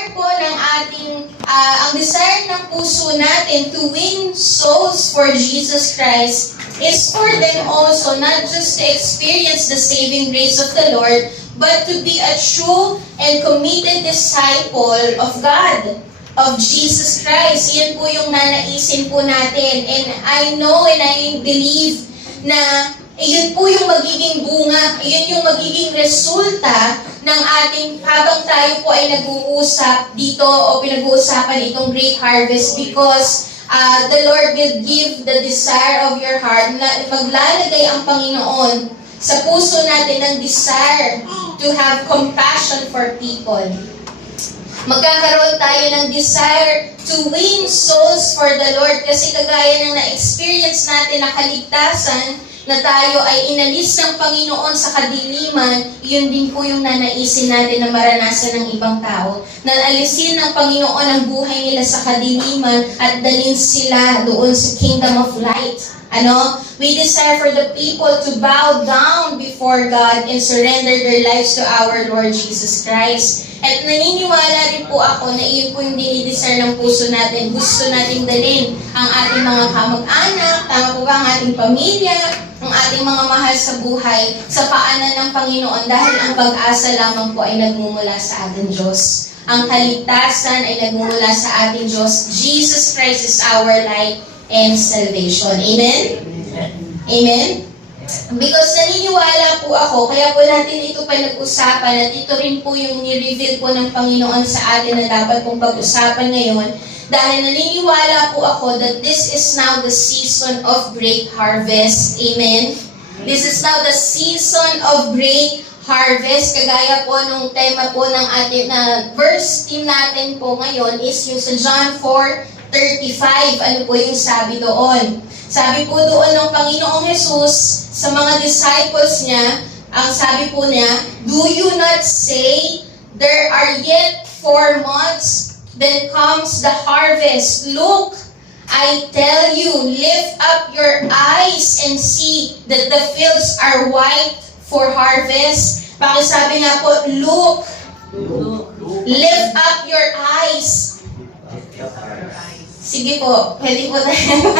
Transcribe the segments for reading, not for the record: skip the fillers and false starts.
desire po ng ang desire ng puso natin to win souls for Jesus Christ is for them also not just to experience the saving grace of the Lord, but to be a true and committed disciple of God, of Jesus Christ. Yan po yung nanaisin po natin. And I know and I believe na yun po yung magiging bunga, yun yung magiging resulta ng ating, habang tayo po ay nag-uusap dito o pinag-uusapan itong great harvest, because the Lord will give the desire of your heart na maglalagay ang Panginoon sa puso natin ng desire to have compassion for people. Magkakaroon tayo ng desire to win souls for the Lord, kasi kagaya ng na-experience natin na kaligtasan, na tayo ay inalis ng Panginoon sa kadiliman, yun din po yung nanaisin natin na maranasan ng ibang tao. Na alisin ng Panginoon ang buhay nila sa kadiliman at dalhin sila doon sa kingdom of light. We desire for the people to bow down before God and surrender their lives to our Lord Jesus Christ. At naniniwala rin po ako na iyon po yung dinidesire ng puso natin. Gusto nating dalhin ang ating mga kamag-anak, tama po ba, ang ating pamilya, ang ating mga mahal sa buhay, sa paanan ng Panginoon, dahil ang pag-asa lamang po ay nagmumula sa ating Diyos. Ang kaligtasan ay nagmumula sa ating Diyos. Jesus Christ is our light and salvation. Amen? Amen? Because naniniwala po ako, kaya po natin ito pa nag-usapan, at ito rin po yung ni-reveal po ng Panginoon sa atin na dapat pong pag-usapan ngayon, dahil naniniwala po ako that this is now the season of great harvest. Amen? This is now the season of great harvest. Kagaya po nung tema po ng ating na verse team natin po ngayon is yung sa John 4:35. Ano po yung sabi doon? Sabi po doon ng Panginoong Jesus sa mga disciples niya, ang sabi po niya, "Do you not say, there are yet 4 months, then comes the harvest? Look, I tell you, lift up your eyes and see that the fields are white for harvest." Pakisabi nga po, look, lift up your eyes. Sige po, pwede po tayo.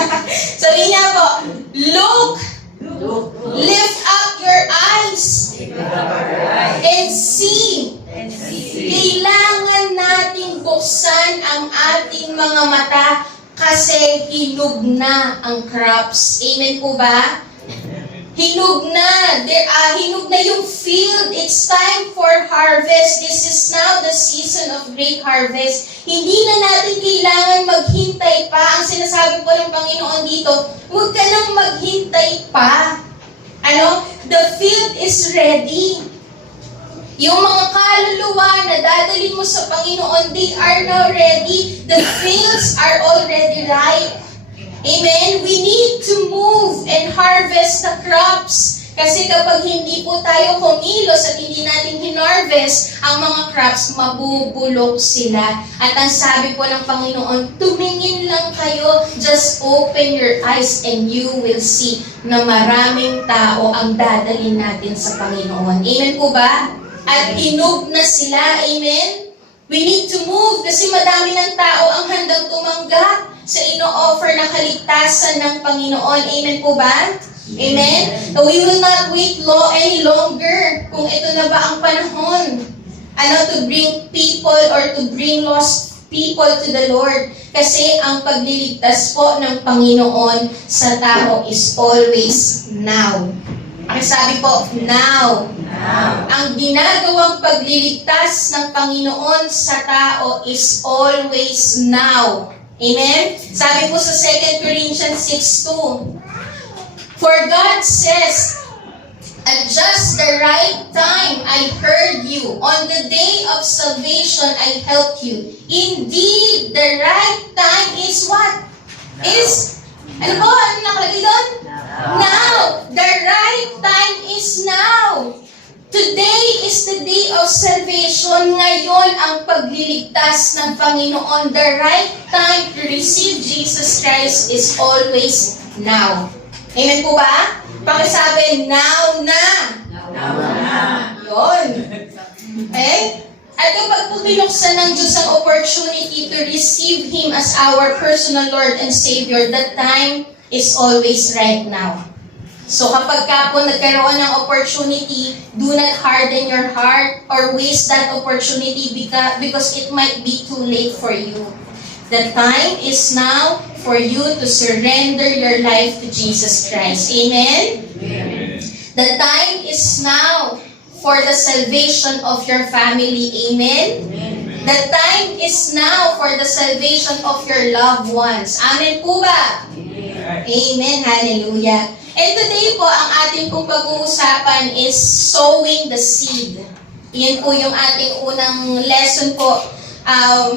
Sabi niya po, look, lift up your eyes, and see. Kailangan nating buksan ang ating mga mata kasi hinog na ang crops. Amen po ba? Hinog na. Hinog na yung field. It's time for harvest. This is now the season of great harvest. Hindi na natin kailangan maghintay pa. Ang sinasabi po ng Panginoon dito, huwag ka nang maghintay pa. The field is ready. Yung mga kaluluwa na dadalhin mo sa Panginoon, they are now ready. The fields are already ripe. Amen? We need to move and harvest the crops. Kasi kapag hindi po tayo kumilos at hindi natin hinarvest, ang mga crops, mabubulok sila. At ang sabi po ng Panginoon, tumingin lang kayo, just open your eyes and you will see na maraming tao ang dadalhin natin sa Panginoon. Amen po ba? At hinog na sila. Amen? We need to move kasi madami ng tao ang handang tumanggap sa ino-offer na kaligtasan ng Panginoon. Amen po ba? Amen? We will not wait any longer kung ito na ba ang panahon to bring people or to bring lost people to the Lord. Kasi ang pagliligtas po ng Panginoon sa tao is always now. Sabi po, now. Ang ginagawang pagliligtas ng Panginoon sa tao is always now. Amen? Sabi po sa 2 Corinthians 6:2, "For God says, at just the right time I heard you. On the day of salvation I helped you." Indeed, the right time is what? Is, ano po? Ano nakalagay doon? Now. The right time is now. Today is the day of salvation. Ngayon ang pagliligtas ng Panginoon. The right time to receive Jesus Christ is always now. Amen po ba? Pakisabi, now na. Now na. Yun. Okay? At kapag po binuksan ng Diyos ang opportunity to receive Him as our personal Lord and Savior, the time is always right now. So kapag ka po nagkaroon ng opportunity, do not harden your heart or waste that opportunity because it might be too late for you. The time is now for you to surrender your life to Jesus Christ. Amen? Amen. The time is now for the salvation of your family. Amen? Amen. The time is now for the salvation of your loved ones. Amen po ba? Amen. Hallelujah. And today po, ang ating pong pag-uusapan is sowing the seed. Yan po yung ating unang lesson po.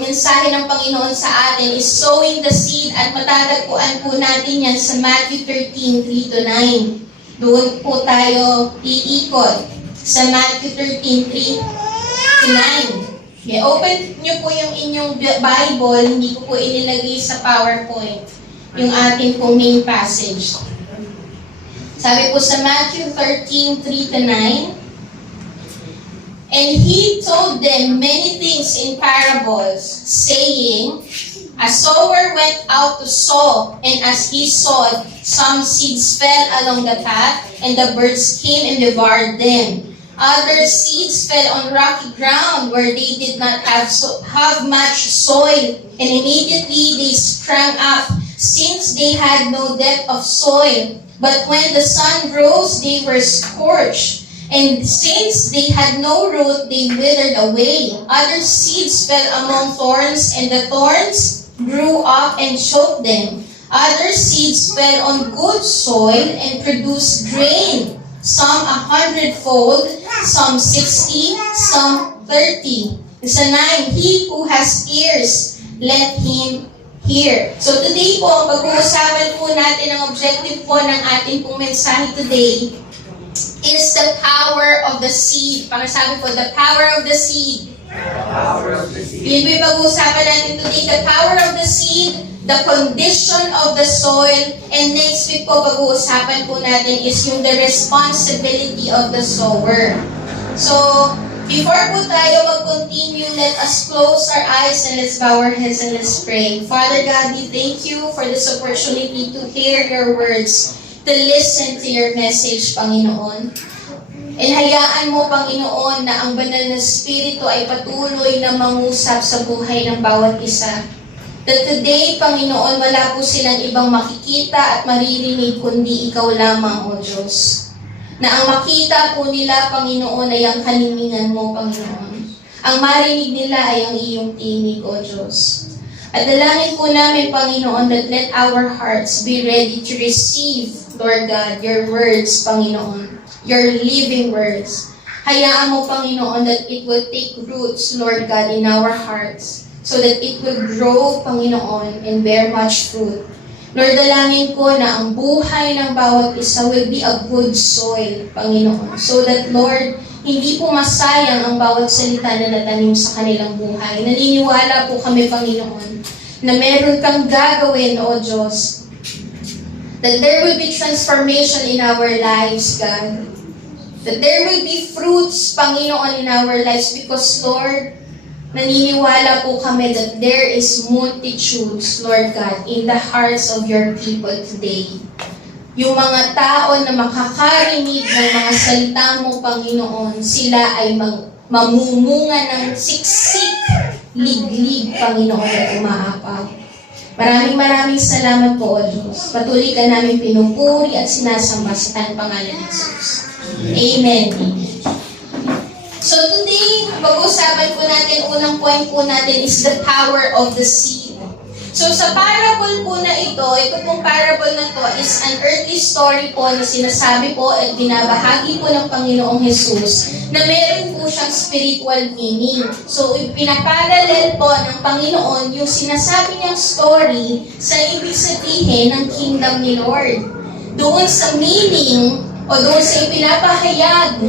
Mensahe ng Panginoon sa atin is sowing the seed at matatagpuan po natin yan sa Matthew 13:3 to 9. Doon po tayo iikot sa Matthew 13:3 to 9. Okay, open nyo po yung inyong Bible, hindi ko po inilagay sa PowerPoint yung ating po main passage. Sabi po sa Matthew 13:3 to 9, and He told them many things in parables, saying, a sower went out to sow, and as he sowed, some seeds fell along the path, and the birds came and devoured them. Other seeds fell on rocky ground where they did not have much soil, and immediately they sprang up, since they had no depth of soil. But when the sun rose, they were scorched. And since they had no root, they withered away. Other seeds fell among thorns, and the thorns grew up and choked them. Other seeds fell on good soil and produced grain, some 100-fold, some 60, some 30. Sa 9, he who has ears, let him hear. So today po, ang pag-uusapan po natin, ang objective po ng ating pong mensahe today is the power of the seed. Pag-sabi po, the power of the seed. Yun po yung pag-uusapan natin today, the power of the seed, the condition of the soil, and next week po, pag-uusapan po natin is yung the responsibility of the sower. So, before po tayo mag-continue, let us close our eyes and let's bow our heads and let's pray. Father God, we thank you for this opportunity to hear your words, to listen to your message, Panginoon. And hayaan mo, Panginoon, na ang banal na Espiritu ay patuloy na mangusap sa buhay ng bawat isa. That today, Panginoon, wala po silang ibang makikita at maririnig kundi ikaw lamang, O Diyos. Na ang makita po nila, Panginoon, ay ang kalinlingan mo, Panginoon. Ang marinig nila ay ang iyong tinig, O Diyos. At dalangin po namin, Panginoon, that let our hearts be ready to receive, Lord God, your words, Panginoon, your living words. Hayaan mo, Panginoon, that it will take roots, Lord God, in our hearts, so that it will grow, Panginoon, and bear much fruit. Lord, dalangin ko na ang buhay ng bawat isa will be a good soil, Panginoon, so that, Lord, hindi po masayang ang bawat salita na natanim sa kanilang buhay. Naniniwala po kami, Panginoon, na meron kang gagawin, O Diyos, that there will be transformation in our lives, God. That there will be fruits, Panginoon, in our lives because, Lord, naniniwala po kami that there is multitudes, Lord God, in the hearts of your people today. Yung mga tao na makakarinig ng mga salita mo, Panginoon, sila ay mamumunga ng siksik, liglig, Panginoon, at umaapaw. Maraming salamat po, O Diyos. Patuloy ka namin pinupuri at sinasamba sa tayong pangalan ni Jesus. Amen. So today, pag-usapan po natin, unang point po natin is the power of the seed. So sa parable po na ito pong parable na to is an earthly story po na sinasabi po at binabahagi po ng Panginoong Jesus na meron po siyang spiritual meaning. So pinaparallel po ng Panginoon yung sinasabi niyang story sa ibig sabihin ng kingdom ni Lord. Doon sa meaning o doon sa ipinapahayag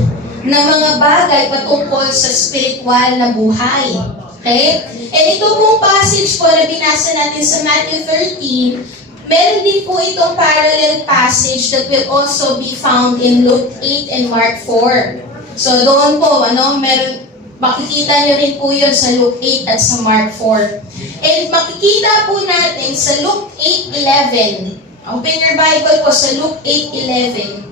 na mga bagay patungkol sa spiritual na buhay. Okay? And ito pong passage po na binasa natin sa Matthew 13, meron din po itong parallel passage that will also be found in Luke 8 and Mark 4. So doon po, meron, Makikita nyo rin po yun sa Luke 8 at sa Mark 4. And makikita po natin sa Luke 8:11. Open your Bible po sa Luke 8:11.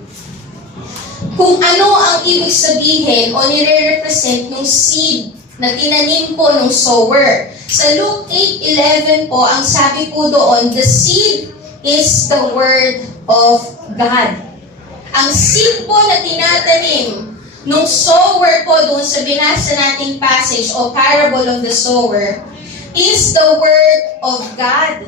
Kung ano ang ibig sabihin o nire-represent ng seed na tinanim po ng sower. Sa Luke 8:11 po, ang sabi po doon, the seed is the word of God. Ang seed po na tinatanim nung sower po doon sa binasa nating passage o parable of the sower is the word of God.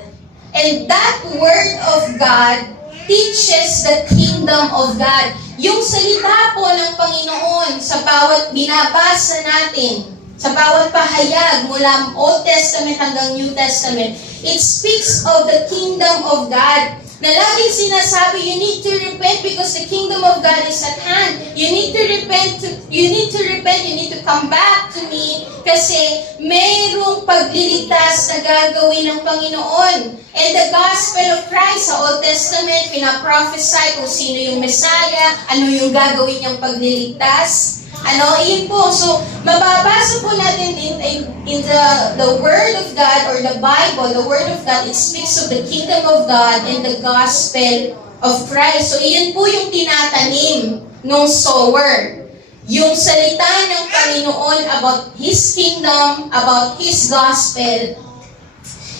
And that word of God teaches the kingdom of God. Yung salita po ng Panginoon sa bawat binabasa natin, sa bawat pahayag mula Old Testament hanggang New Testament, it speaks of the kingdom of God. Na laging sinasabi, you need to repent because the kingdom of God is at hand. You need to repent, you need to come back to me kasi mayroong pagliligtas na gagawin ng Panginoon. And the gospel of Christ sa Old Testament, pinaprophesy kung sino yung Messiah, ano yung gagawin niyang pagliligtas. Iyon po. So, mababasa po natin in the Word of God or the Bible, the Word of God, it speaks of the kingdom of God and the gospel of Christ. So, iyon po yung tinatanim ng sower. Yung salita ng Panginoon about His kingdom, about His gospel.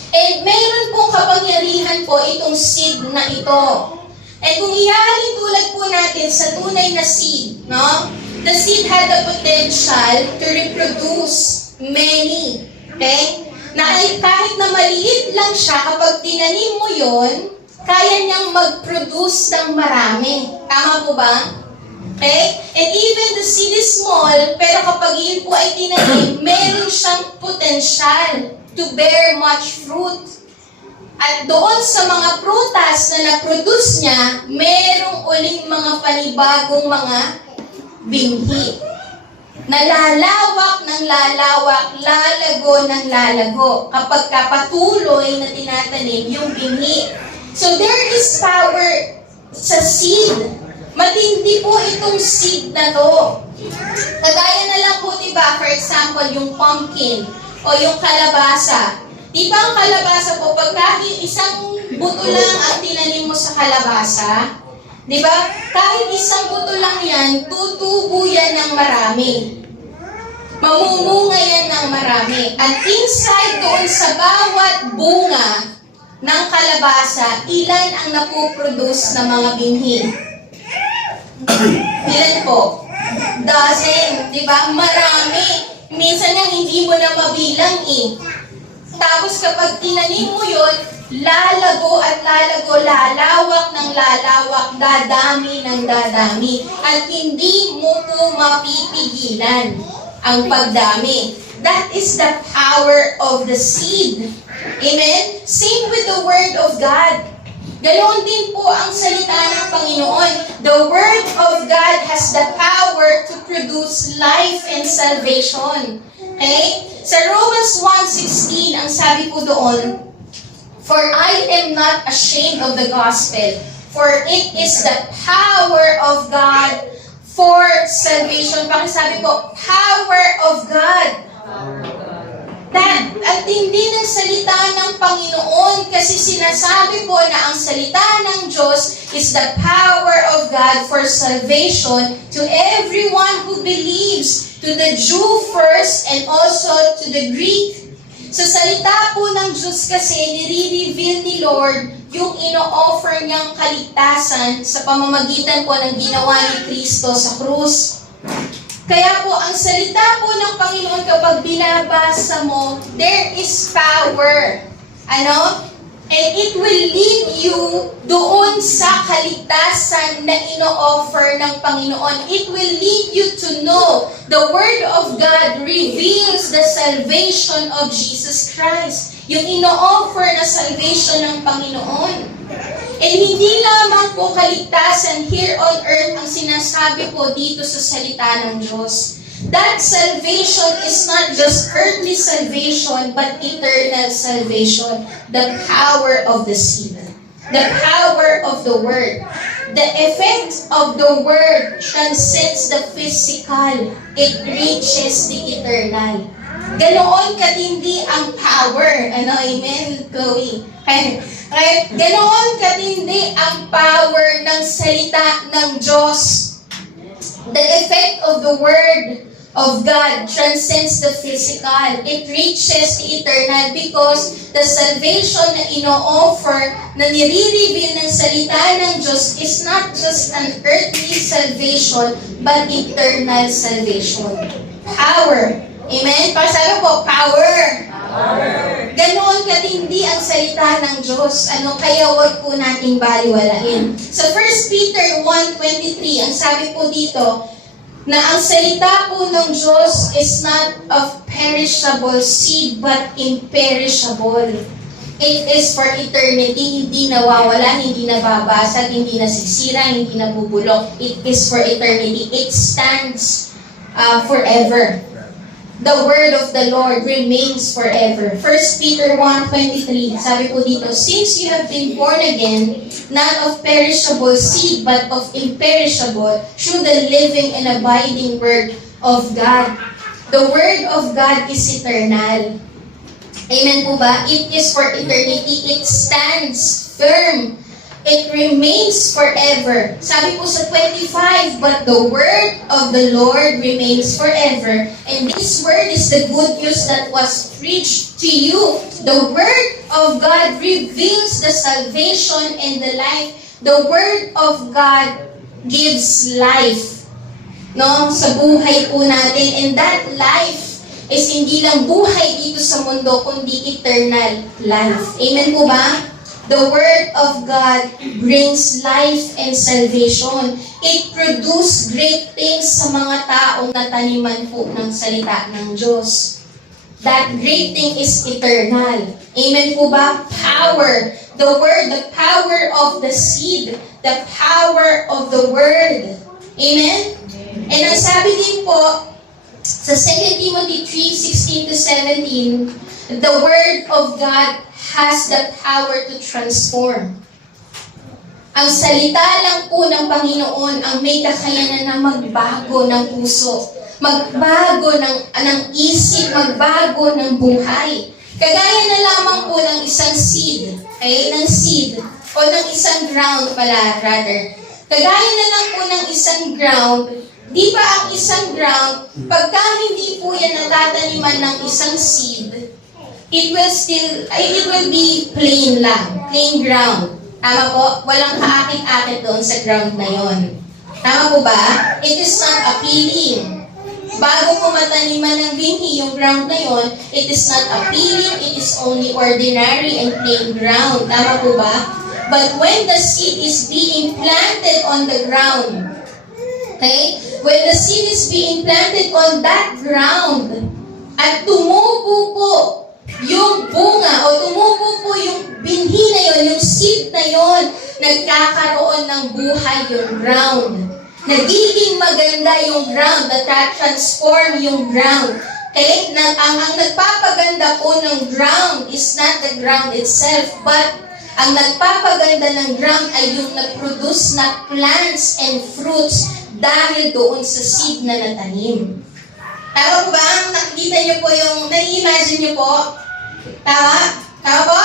And mayroon pong kapangyarihan po itong seed na ito. And kung ihalin tulad po natin sa tunay na seed, no? The seed had the potential to reproduce many. Okay? Na kahit na maliit lang siya, kapag tinanim mo yon, kaya niyang mag-produce ng marami. Tama po ba? Okay? And even the seed is small, pero kapag yun po ay tinanim, meron siyang potential to bear much fruit. At doon sa mga prutas na na-produce niya, merong uling mga panibagong mga binhi. Nalalawak ng lalawak, lalago ng lalago kapag kapatuloy na tinatanim yung binhi. So there is power sa seed. Matindi po itong seed na to. Kagaya na lang po, diba, for example, yung pumpkin o yung kalabasa. Diba ang kalabasa po, pag isang buto lang ang tinanim mo sa kalabasa, diba? Kahit isang buto lang yan, tutubo yan ng marami. Mamumunga yan ng marami. At inside doon sa bawat bunga ng kalabasa, ilan ang napoproduce ng mga binhi? Ilan po? Dozen. Diba? Marami. Minsan nga hindi mo na mabilang eh. Tapos kapag tinanim mo yun, lalago at lalago, lalawak ng lalawak, dadami ng dadami. At hindi mo po mapipigilan ang pagdami. That is the power of the seed. Amen? Same with the Word of God. Ganoon din po ang salita ng Panginoon. The Word of God has the power to produce life and salvation. Okay? Sa Romans 1:16, ang sabi po doon, for I am not ashamed of the gospel, for it is the power of God for salvation. Pakisabi po, power of God. At hindi ng salita ng Panginoon kasi sinasabi po na ang salita ng Diyos is the power of God for salvation to everyone who believes, to the Jew first and also to the Greek. Sa salita po ng Diyos kasi, nire-reveal ni Lord yung ino-offer niyang kaligtasan sa pamamagitan po ng ginawa ni Kristo sa krus. Kaya po, ang salita po ng Panginoon kapag binabasa mo, there is power. Ano? And it will lead you doon sa kaligtasan na ino-offer ng Panginoon. It will lead you to know the Word of God reveals the salvation of Jesus Christ. Yung ino-offer na salvation ng Panginoon. And hindi lamang po kaligtasan here on earth ang sinasabi po dito sa salita ng Diyos. That salvation is not just earthly salvation, but eternal salvation. The power of the seed. The power of the Word. The effect of the word transcends the physical. It reaches the eternal. Ganoon katindi ang power. Amen, Chloe? Right? Ganoon katindi ang power ng salita ng Diyos. The effect of the word of God transcends the physical. It reaches the eternal because the salvation na ino-offer, na nire-reveal ng salita ng Diyos is not just an earthly salvation, but eternal salvation. Power. Amen? Pasabi po, power. Ganoon katindi ang salita ng Diyos. Kaya wag po nating baliwalain. Sa 1 Peter 1:23, ang sabi po dito, na ang salita po ng Diyos is not of perishable seed, but imperishable. It is for eternity, hindi nawawala, hindi nababasag, hindi nasisira, hindi nabubulok. It is for eternity. It stands forever. The word of the Lord remains forever. 1 Peter 1:23, sabi po dito, since you have been born again, not of perishable seed, but of imperishable, through the living and abiding word of God. The word of God is eternal. Amen po ba? It is for eternity. It stands firm. It remains forever. Sabi po sa 25, but the word of the Lord remains forever. And this word is the good news that was preached to you. The word of God reveals the salvation and the life. The word of God gives life, no, sa buhay po natin. And that life is hindi lang buhay dito sa mundo, kundi eternal life. Amen po ba? The Word of God brings life and salvation. It produces great things sa mga taong nataniman po ng salita ng Diyos. That great thing is eternal. Amen po ba? Power. The Word, the power of the seed. The power of the Word. Amen? And ang sabi din po, sa 2 Timothy 3:16-17, the Word of God has the power to transform. Ang salita lang po ng Panginoon ang may kakayanan na magbago ng puso, magbago ng isip, magbago ng buhay. Kagaya na lamang po ng isang seed, ng seed, o ng isang ground pala, rather. Kagaya na lang po ng isang ground, di ba ang isang ground, pagka hindi po yan natataniman ng isang seed, it will be plain lang, plain ground. Tama po? Walang kaakit-akit doon sa ground na yon. Tama po ba? It is not appealing. Bago po mataniman ng binhi yung ground na yon, it is not appealing, it is only ordinary and plain ground. Tama po ba? But when the seed is being planted on the ground, okay? When the seed is being planted on that ground, at tumubo po yung bunga o tumubo po yung binhi na yon, yung seed na yon, nagkakaroon ng buhay yung ground. Nagiging maganda yung ground, nata-transform yung ground. Okay? Ang nagpapaganda po ng ground is not the ground itself, but ang nagpapaganda ng ground ay yung nag-produce na plants and fruits dahil doon sa seed na natanim. Tama po ba? Nakikita niyo po yung, nai-imagine niyo po? Tama? Tama po?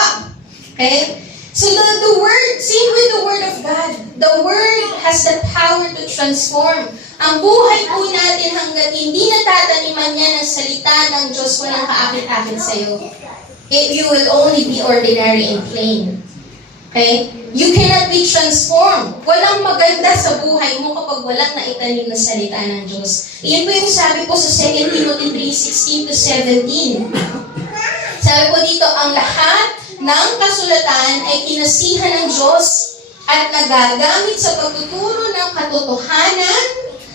Okay? So the word, same with the word of God. The word has the power to transform. Ang buhay po natin hanggat hindi natataniman niya ng salita ng Diyos, walang kaakit-akit sa'yo. You will only be ordinary and plain. Okay? You cannot be transformed. Walang maganda sa buhay mo kapag walang naitanim na salita ng Diyos. Iyon po yung sabi po sa 2 Timothy 3:16-17. Sabi po dito, ang lahat ng kasulatan ay kinasihan ng Diyos at nagagamit sa pagtuturo ng katotohanan,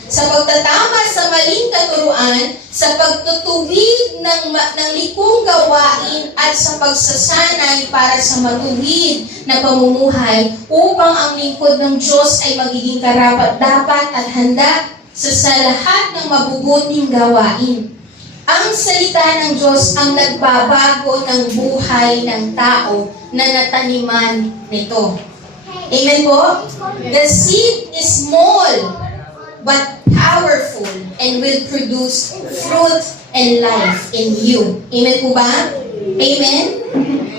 sa pagtatama sa maling katuruan, sa pagtutuwid ng likong gawain at sa pagsasanay para sa matuwid na pamumuhay upang ang lingkod ng Diyos ay magiging karapat-dapat at handa sa lahat ng mabubuting gawain. Ang salita ng Diyos ang nagbabago ng buhay ng tao na nataniman nito. Amen po? The seed is small, but powerful, and will produce fruit and life in you. Amen po ba? Amen?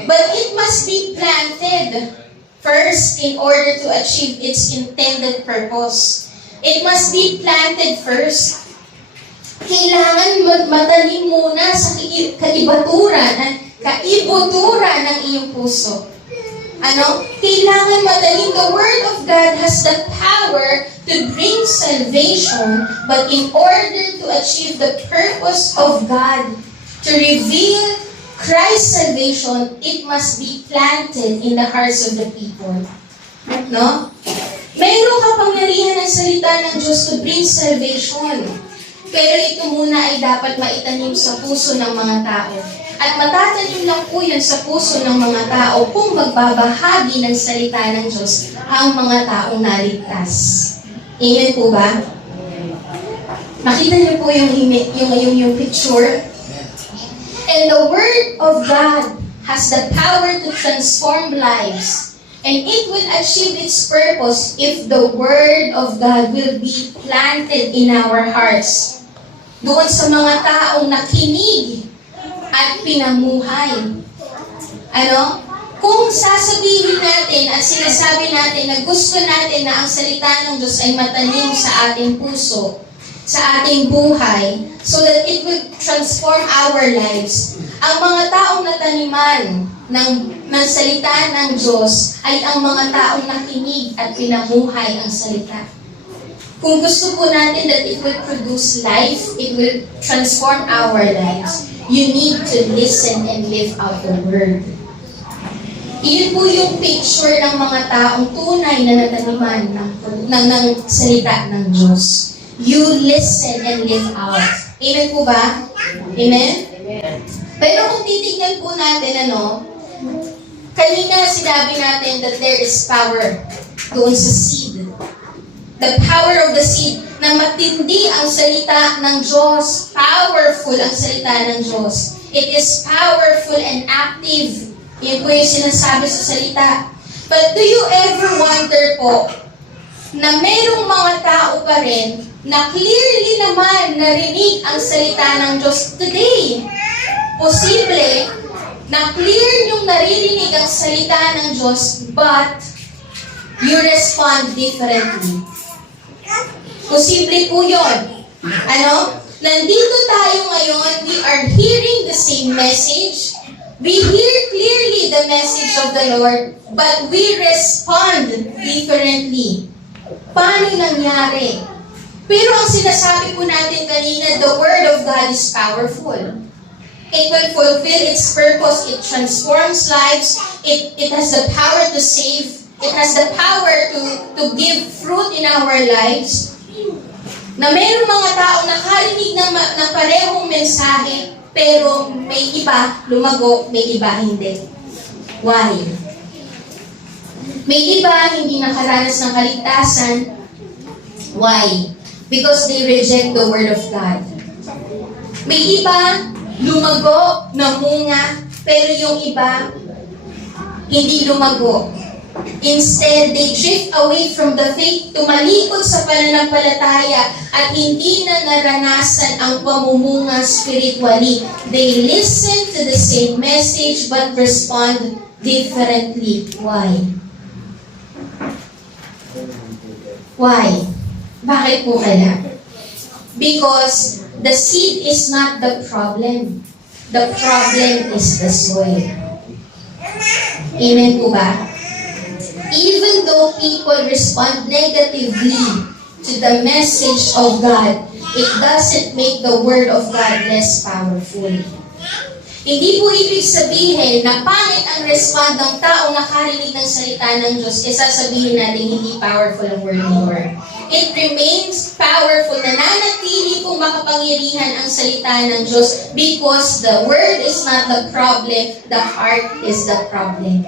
But it must be planted first in order to achieve its intended purpose. It must be planted first. Kailangan magmatanim muna sa kaibuturan ng iyong puso. Kailangan matalim. The Word of God has the power to bring salvation, but in order to achieve the purpose of God, to reveal Christ's salvation, it must be planted in the hearts of the people. No? Mayroong kapangyarihan ng salita ng Diyos to bring salvation. Pero ito muna ay dapat maitanim sa puso ng mga tao. At matatanim lang po yun sa puso ng mga tao kung magbabahagi ng salita ng Diyos ang mga taong naligtas. Amen po ba? Makita niyo po yung picture. And the Word of God has the power to transform lives. And it will achieve its purpose if the Word of God will be planted in our hearts. Doon sa mga taong nakinig at pinamuhay. Kung sasabihin natin at sinasabi natin na gusto natin na ang salita ng Diyos ay matanim sa ating puso, sa ating buhay, so that it will transform our lives, ang mga taong nataniman ng salita ng Diyos ay ang mga taong nakinig at pinamuhay ang salita. Kung gusto po natin that it will produce life, it will transform our lives, you need to listen and live out the Word. Iyon po yung picture ng mga taong tunay na nataniman ng salita ng Diyos. You listen and live out. Amen po ba? Amen? Pero kung titignan po natin, kanina sinabi natin that there is power doon sa seed. The power of the seed, na matindi ang salita ng Diyos. Powerful ang salita ng Diyos. It is powerful and active. Yan po yung sinasabi sa salita. But do you ever wonder po, na merong mga tao pa rin na clearly naman narinig ang salita ng Diyos today? Posible na clear yung naririnig ang salita ng Diyos, but you respond differently. Posible po yun. Nandito tayo ngayon, we are hearing the same message. We hear clearly the message of the Lord, but we respond differently. Paano nangyari? Pero ang sinasabi po natin kanina, the Word of God is powerful. It will fulfill its purpose. It transforms lives. It has the power to save. It has the power to give fruit in our lives. Na mayroong mga tao nakarinig ng parehong mensahe, pero may iba lumago, may iba hindi. Why? May iba hindi nakaranas ng kaligtasan. Why? Because they reject the Word of God. May iba lumago, namunga, pero yung iba hindi lumago. Instead, they drift away from the faith, tumalikod sa pananampalataya at hindi na naranasan ang pamumunga spiritually. They listen to the same message but respond differently. Why? Why? Bakit po kaya? Because the seed is not the problem. The problem is the soil. Amen po ba? Even though people respond negatively to the message of God, it doesn't make the Word of God less powerful. Hindi po ibig sabihin na pangit ang respond ng taong nakarinig ng salita ng Diyos, sasabihin natin hindi powerful ang Word ni Lord. It remains powerful, nananatili pong makapangyarihan ang salita ng Diyos because the Word is not the problem, the heart is the problem.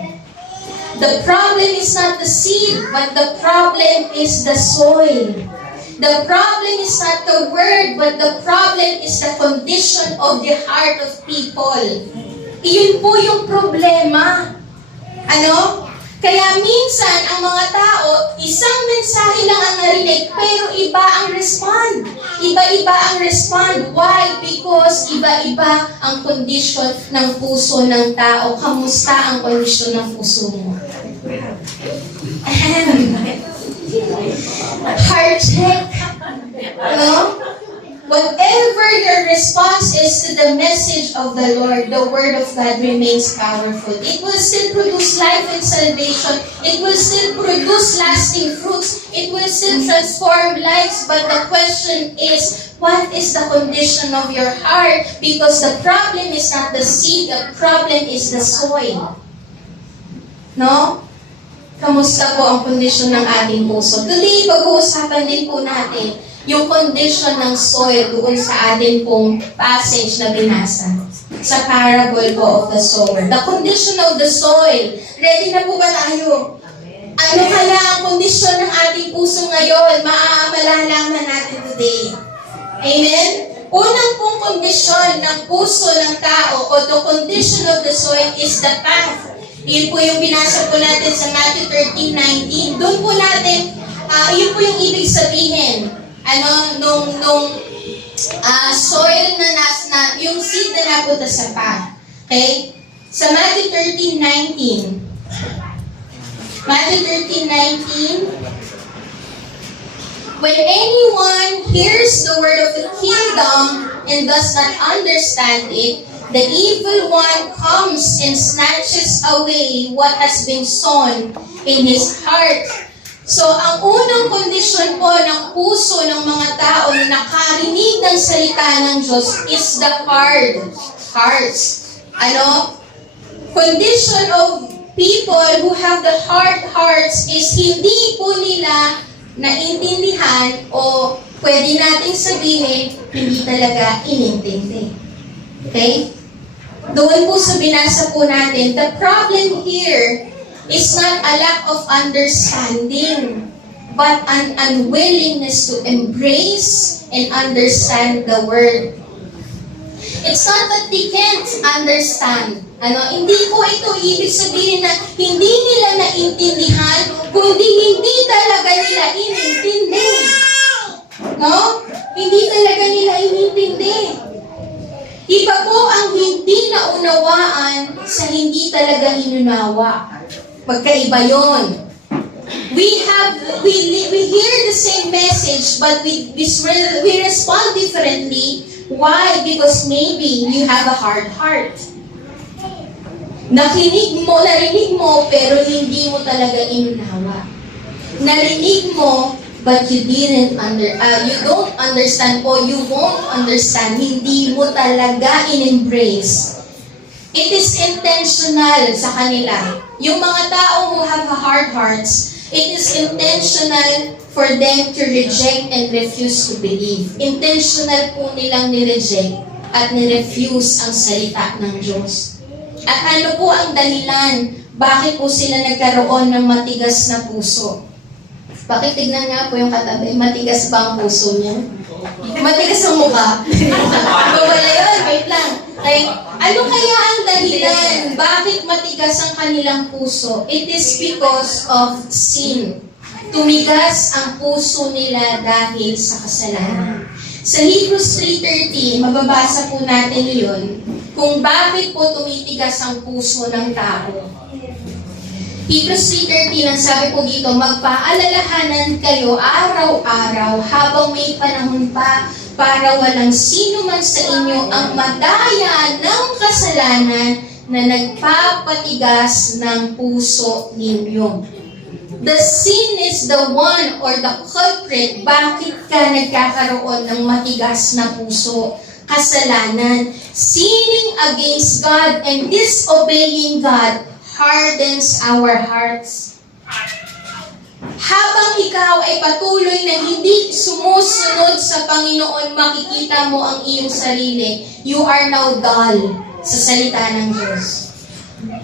The problem is not the seed, but the problem is the soil. The problem is not the Word, but the problem is the condition of the heart of people. Iyon po yung problema. Kaya minsan, ang mga tao, isang mensahe lang ang narinig, pero iba ang respond. Iba-iba ang respond. Why? Because iba-iba ang kondisyon ng puso ng tao. Kamusta ang kondisyon ng puso mo? Heart check. No? Whatever your response is to the message of the Lord, the Word of God remains powerful. It will still produce life and salvation. It will still produce lasting fruits. It will still transform lives. But the question is, what is the condition of your heart? Because the problem is not the seed, the problem is the soil. No? Kamusta po ang kondisyon ng ating puso? Today, pag-uusapan din po natin yung condition ng soil doon sa atin pong passage na binasa sa parable po of the sower. The condition of the soil. Ready na po ba tayo? Ano kaya ang kondisyon ng ating puso ngayon? Malalaman natin today. Amen? Unang pong kondisyon ng puso ng tao o the condition of the soil is the path. Yun po yung binasa po natin sa Matthew 13:19. Doon po natin, yun po yung ibig sabihin. Nung soil na yung seed na napunta sa path. Okay? Sa Matthew 13:19. Matthew 13:19. When anyone hears the word of the kingdom and does not understand it, the evil one comes and snatches away what has been sown in his heart. So, ang unang kondisyon po ng puso ng mga tao na nakarinig ng salita ng Diyos is the hearts. Condition of people who have the hard hearts is hindi po nila naintindihan o pwede nating sabihin, hindi talaga inintindi. Okay? Doon po sa binasa po natin, the problem here is not a lack of understanding, but an unwillingness to embrace and understand the Word. It's not that they can't understand. Hindi po ito ibig sabihin na hindi nila naintindihan, kundi hindi talaga nila inintindi. No? Hindi talaga nila inintindi. Iba po ang hindi naunawaan sa hindi talaga inunawa. Magkaiba yun. We hear the same message, but we respond differently. Why? Because maybe you have a hard heart. Narinig mo, pero hindi mo talaga inunawa. Narinig mo, but you don't understand o you won't understand. Hindi mo talaga in-embrace. It is intentional sa kanila. Yung mga tao who have hard hearts, it is intentional for them to reject and refuse to believe. Intentional po nilang nireject at nirefuse ang salita ng Diyos. At ano po ang dahilan? Bakit po sila nagkaroon ng matigas na puso? Bakit tignan nga po yung katabi? Matigas ba ang puso niya? Matigas ang mukha. Wala yun, wait lang. Ano kaya ang dahilan? Bakit matigas ang kanilang puso? It is because of sin. Tumigas ang puso nila dahil sa kasalanan. Sa Hebrews 3:13, mababasa po natin yun, kung bakit po tumitigas ang puso ng tao. Hebrews 3:13, ang sabi po dito, magpaalalahanan kayo araw-araw habang may panahon pa para walang sino man sa inyo ang madaya ng kasalanan na nagpapatigas ng puso ninyo. The sin is the one or the culprit. Bakit ka nagkakaroon ng matigas na puso? Kasalanan. Sinning against God and disobeying God hardens our hearts. Habang ikaw ay patuloy na hindi sumusunod sa Panginoon, makikita mo ang iyong sarili. You are now dull sa salita ng Diyos.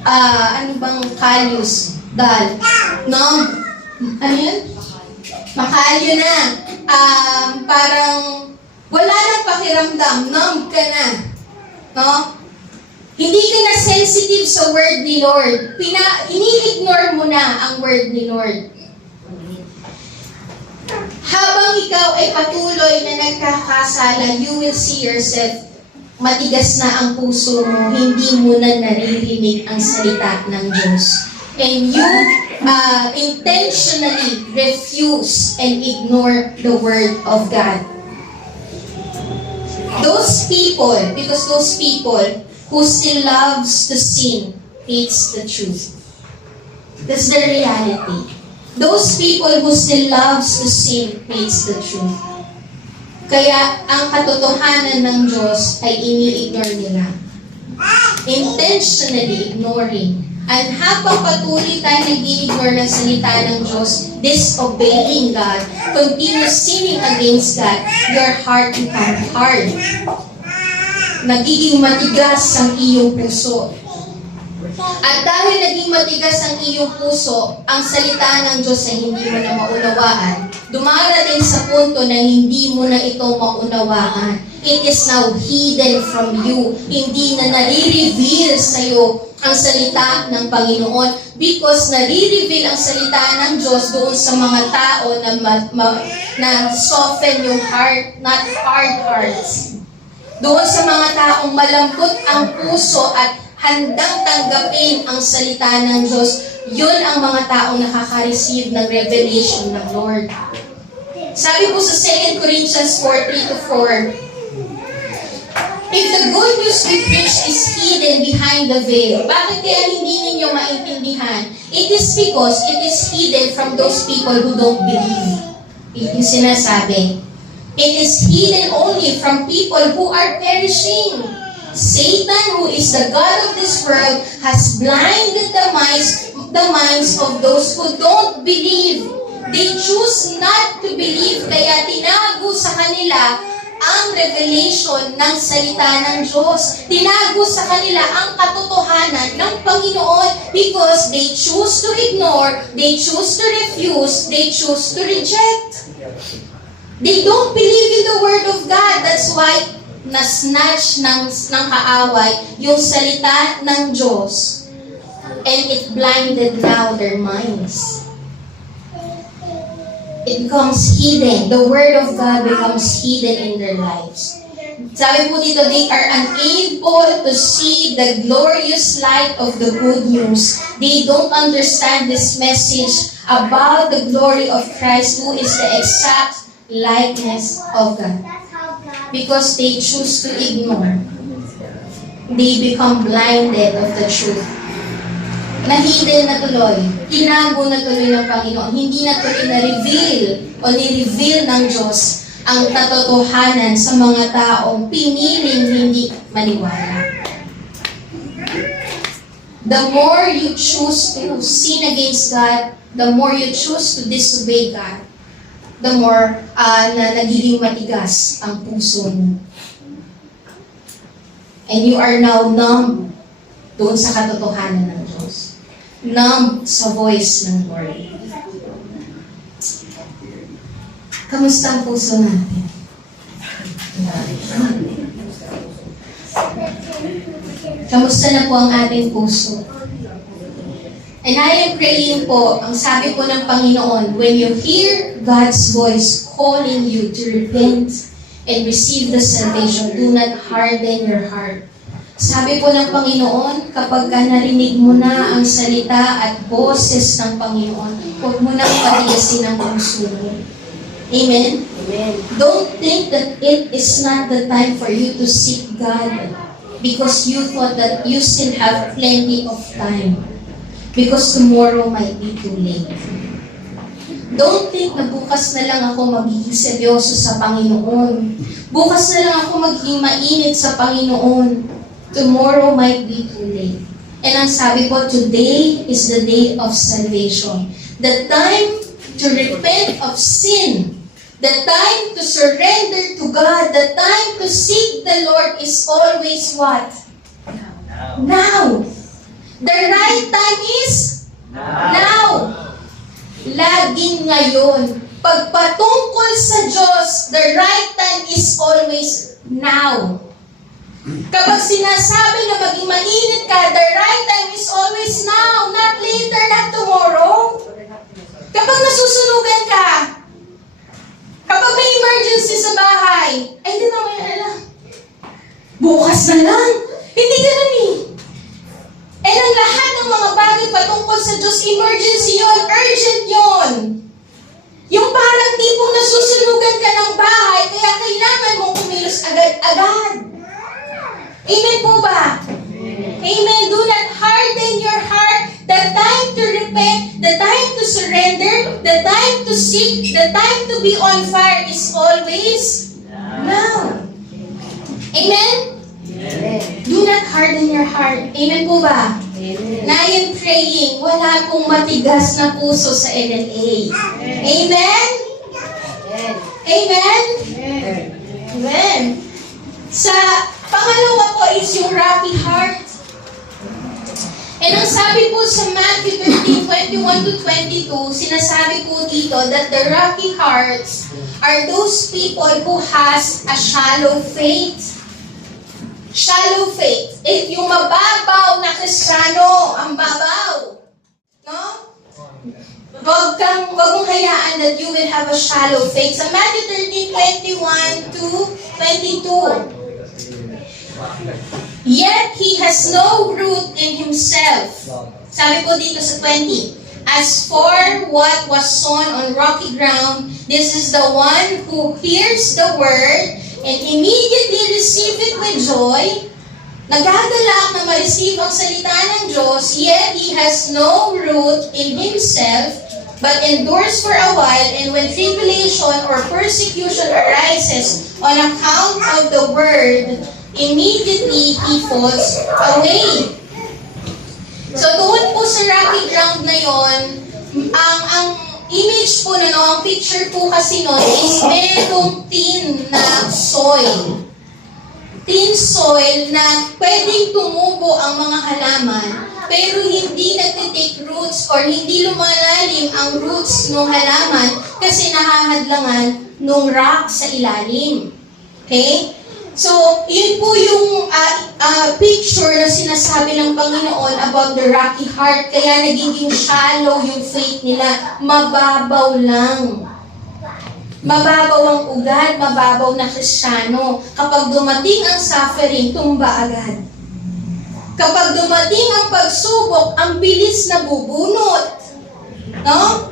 Ano bang callous? Dull. No? Ano yun? Makalyo na. Parang wala nang pakiramdam. Numb ka na. No? Hindi ka na sensitive sa word ni Lord. Ini-ignore mo na ang word ni Lord. Habang ikaw ay patuloy na nagkakasala, you will see yourself. Matigas na ang puso mo, hindi mo na naririnig ang salita ng Diyos. And you intentionally refuse and ignore the word of God. Those people who still loves to sin hates the truth. That's the reality. Those people who still loves to sin hates the truth. Kaya ang katotohanan ng Diyos ay ini-ignore nila. Intentionally ignoring. And habang patuloy tayo nag-i-ignore ng salita ng Diyos, disobeying God, continue sinning against God, your heart becomes hard. Nagiging matigas ang iyong puso. At dahil naging matigas ang iyong puso, ang salita ng Diyos ay hindi mo na maunawaan. Dumarating sa punto na hindi mo na ito maunawaan. It is now hidden from you. Hindi na nare-reveal sa iyo ang salita ng Panginoon because nare-reveal ang salita ng Diyos doon sa mga tao na soften yung heart, not hard hearts. Doon sa mga taong malambot ang puso at handang tanggapin ang salita ng Diyos, yun ang mga taong nakaka-receive ng revelation ng Lord. Sabi po sa 2 Corinthians 4:3-4, if the good news we preach is hidden behind the veil, bakit kaya hindi ninyo maintindihan? It is because it is hidden from those people who don't believe. Yung sinasabi. It is hidden only from people who are perishing. Satan, who is the God of this world, has blinded the minds of those who don't believe. They choose not to believe, kaya tinago sa kanila ang revelation ng salita ng Diyos. Tinago sa kanila ang katotohanan ng Panginoon because they choose to ignore, they choose to refuse, they choose to reject. They don't believe in the Word of God. That's why na-snatch ng kaaway yung salita ng Diyos. And it blinded now their minds. It becomes hidden. The Word of God becomes hidden in their lives. Sabi po dito, they are unable to see the glorious light of the good news. They don't understand this message about the glory of Christ, who is the exact likeness of God. Because they choose to ignore. They become blinded of the truth. Nahidden na tuloy, tinago na tuloy ng Panginoon, hindi na tuloy na-reveal o ni-reveal ng Diyos ang katotohanan sa mga taong piniling hindi maniwala. The more you choose to sin against God, the more you choose to disobey God, the more na nagiging matigas ang puso mo. And you are now numb doon sa katotohanan ng Diyos. Numb sa voice ng Lord. Kamusta ang puso natin? Kamusta na po ang ating puso? And I am praying po, ang sabi po ng Panginoon, when you hear God's voice calling you to repent and receive the salvation, do not harden your heart. Sabi po ng Panginoon, kapag narinig mo na ang salita at boses ng Panginoon, huwag mo nang patigasin ang puso mo. Amen? Amen? Don't think that it is not the time for you to seek God because you thought that you still have plenty of time because tomorrow might be too late. Don't think na bukas na lang ako magiging seryoso sa Panginoon. Bukas na lang ako magiging mainit sa Panginoon. Tomorrow might be too late. And ang sabi ko, today is the day of salvation. The time to repent of sin. The time to surrender to God. The time to seek the Lord is always what? Now. The right time is? Now. Laging ngayon. Pagpatungkol sa Diyos, the right time is always now. Kapag sinasabi na maging mainit ka, the right time ng mga bagay patungkol sa Diyos, emergency yun, urgent yun. Yung parang tipong nasusunugan ka ng bahay, kaya kailangan mong kumilos agad-agad. Amen po ba? Amen. Do not harden your heart. The time to repent, the time to surrender, the time to seek, the time to be on fire is always now. Amen? Do not harden your heart. Amen po ba? Na yung praying, wala pong matigas na puso sa LLA. Amen? Amen? Amen. Sa pangalawa po is yung rocky heart. And ang sabi po sa Matthew 13:21-22, sinasabi po dito that the rocky hearts are those people who has a shallow faith. Shallow faith. Yung mababaw na Kristiyano, ang babaw. No? Huwag mong hayaan that you will have a shallow faith. Sa Matthew 13:21-22, yet he has no root in himself. Sabi po dito sa 20, as for what was sown on rocky ground, this is the one who hears the word and immediately receive it with joy. Nagagalak na ma-receive ang salita ng Diyos, yet he has no root in himself, but endures for a while, and when tribulation or persecution arises on account of the word, immediately he falls away. So doon po sa rocky ground na yon, ang image po ang picture po kasi nun is merong tin na soil. Tin soil na pwedeng tumubo ang mga halaman, pero hindi nagtitake roots or hindi lumalalim ang roots ng halaman kasi nahahadlangan ng rock sa ilalim. Okay? So, yun po yung picture na sinasabi ng Panginoon about the rocky heart. Kaya nagiging shallow yung faith nila. Mababaw lang. Mababaw ang ugat, mababaw na Kristiyano. Kapag dumating ang suffering, tumba agad. Kapag dumating ang pagsubok, ang bilis na bubunot. No?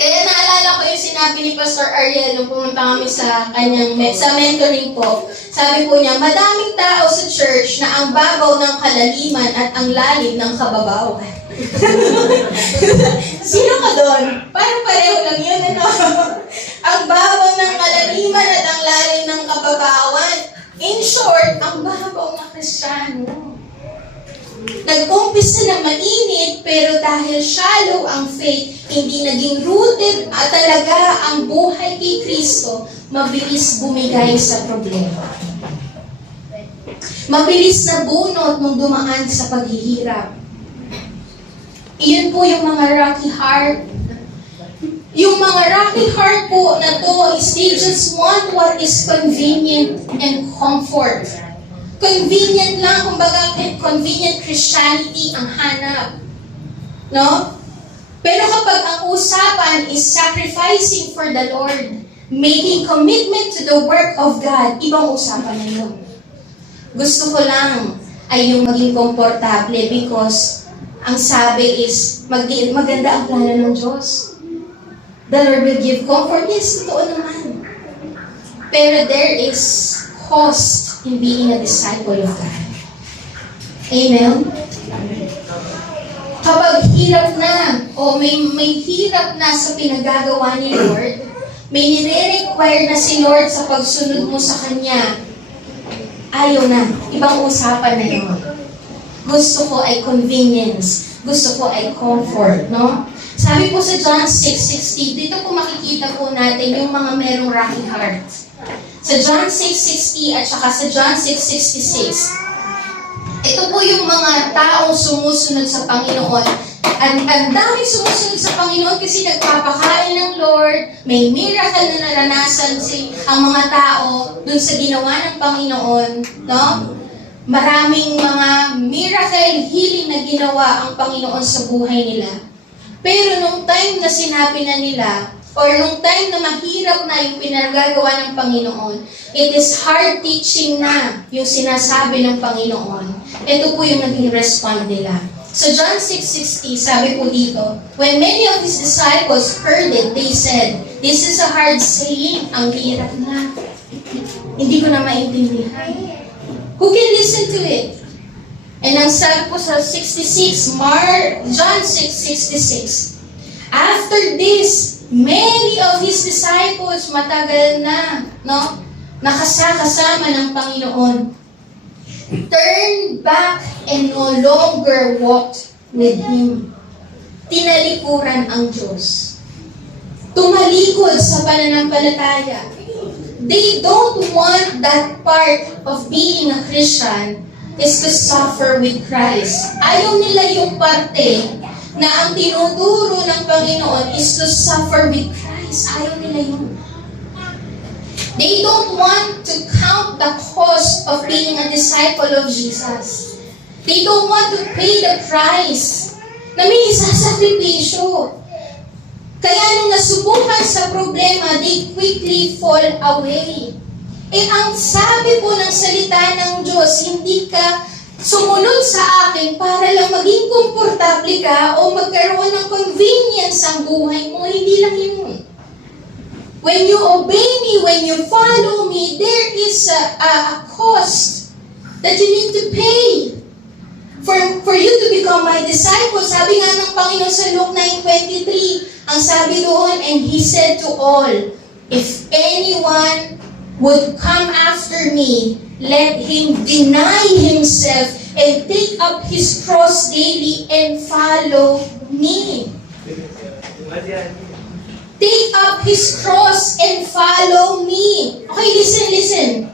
Kaya naalala ko yung sinabi ni Pastor Ariel nung pumunta kami sa kanyang sa mentoring po. Sabi po niya, madaming tao sa church na ang babaw ng kalaliman at ang lalim ng kababawan. Sino ka doon? Parang pareho lang yun, ano? Ang babaw ng kalaliman at ang lalim ng kababawan. In short, ang babaw ng Kristiyano. Nag-umpisa na mainit, pero dahil shallow ang faith, hindi naging rooted at talaga ang buhay kay Kristo, mabilis bumigay sa problema. Mabilis na bunot nung dumaan sa paghihirap. Iyon po yung mga rocky heart. Yung mga rocky heart po na to is they just want what is convenient and comfort. Convenient lang, kumbaga convenient Christianity ang hanap. No? Pero kapag ang usapan is sacrificing for the Lord, making commitment to the work of God, ibang usapan na yun. Gusto ko lang ay yung maging komportable because ang sabi is maganda ang plano ng Diyos. The Lord will give comfort. Yes, totoo naman. Pero there is cost in being a disciple of God. Amen? Kapag hirap na, o may hirap na sa pinagagawa ni Lord, may nire-require na si Lord sa pagsunod mo sa Kanya, ayaw na. Ibang usapan na yun. Gusto ko ay convenience. Gusto ko ay comfort, no? Sabi po sa John 6:60, dito po makikita po natin yung mga merong rocky heart. Sa John 6:60 at saka sa John 6:66, ito po yung mga taong sumusunod sa Panginoon. Ang daming sumusunod sa Panginoon kasi nagpapakain ng Lord, may miracle na naranasan ang mga tao dun sa ginawa ng Panginoon. No? Maraming mga miracle, healing na ginawa ang Panginoon sa buhay nila. Pero nung time na sinabi na nila, or nung time na mahirap na yung pinagagawa ng Panginoon, it is hard teaching na yung sinasabi ng Panginoon. Ito po yung naging respond nila. So John 6:60, sabi po dito, when many of his disciples heard it, they said, "This is a hard saying." Ang hirap na. Hindi ko na maintindihan. Who can listen to it? And ang sabi po sa 66, John 6:66, after this, many of his disciples, matagal na, no? Nakasama ng Panginoon, turned back and no longer walked with Him. Tinalikuran ang Diyos. Tumalikod sa pananampalataya. They don't want that part of being a Christian is to suffer with Christ. Ayaw nila yung parte na ang tinuturo ng Panginoon is to suffer with Christ. Ayaw nila yun. They don't want to count the cost of being a disciple of Jesus. They don't want to pay the price na may isasakripisyo. Kaya nung nasubukan sa problema, they quickly fall away. Eh ang sabi po ng salita ng Diyos, hindi ka sumunod sa akin para lang maging komportable ka o magkaroon ng convenience ang buhay mo. Hindi lang yun. When you obey me, when you follow me, there is a cost that you need to pay. For you to become my disciple, sabi nga ng Panginoon sa Luke 9:23, ang sabi doon, and He said to all, if anyone would come after me, let him deny himself and take up his cross daily and follow me. Take up his cross and follow me. Okay, listen.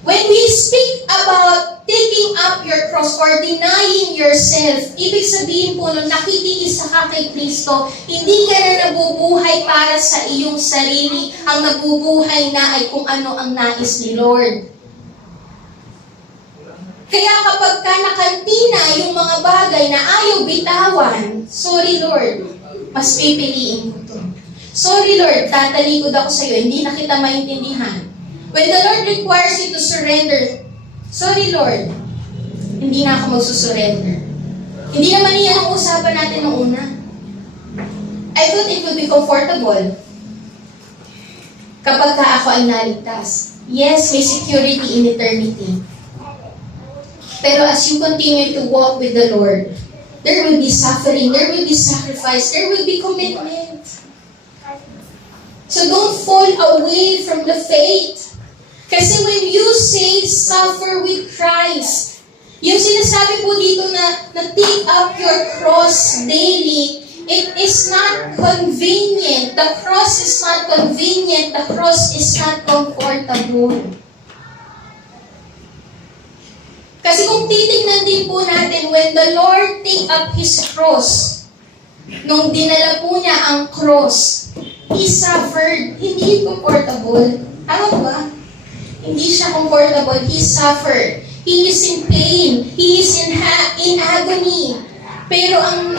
When we speak about taking up your cross or denying yourself, ibig sabihin po nung nakikiisa ka kay Kristo, hindi ka na nabubuhay para sa iyong sarili. Ang nabubuhay na ay kung ano ang nais ni Lord. Kaya kapag ka nakantina yung mga bagay na ayaw bitawan, sorry Lord, mas pipiliin ko to. Sorry Lord, tatalikod ako sa iyo, hindi na kita maintindihan. When the Lord requires you to surrender, sorry Lord, hindi na ako magsusurrender. Hindi naman iyan ang usapan natin noong una. I thought it would be comfortable kapag ka ako ay naligtas. Yes, may security in eternity. Pero as you continue to walk with the Lord, there will be suffering, there will be sacrifice, there will be commitment. So don't fall away from the faith. Kasi when you say suffer with Christ, yung sinasabi po dito na take up your cross daily, it is not convenient. The cross is not convenient. The cross is not comfortable. Kasi kung titignan din po natin, when the Lord take up His cross, nung dinala po niya ang cross, He suffered. Hindi comfortable. Tama ba? Hindi siya comfortable. He suffered. He is in pain. He is in agony. Pero ang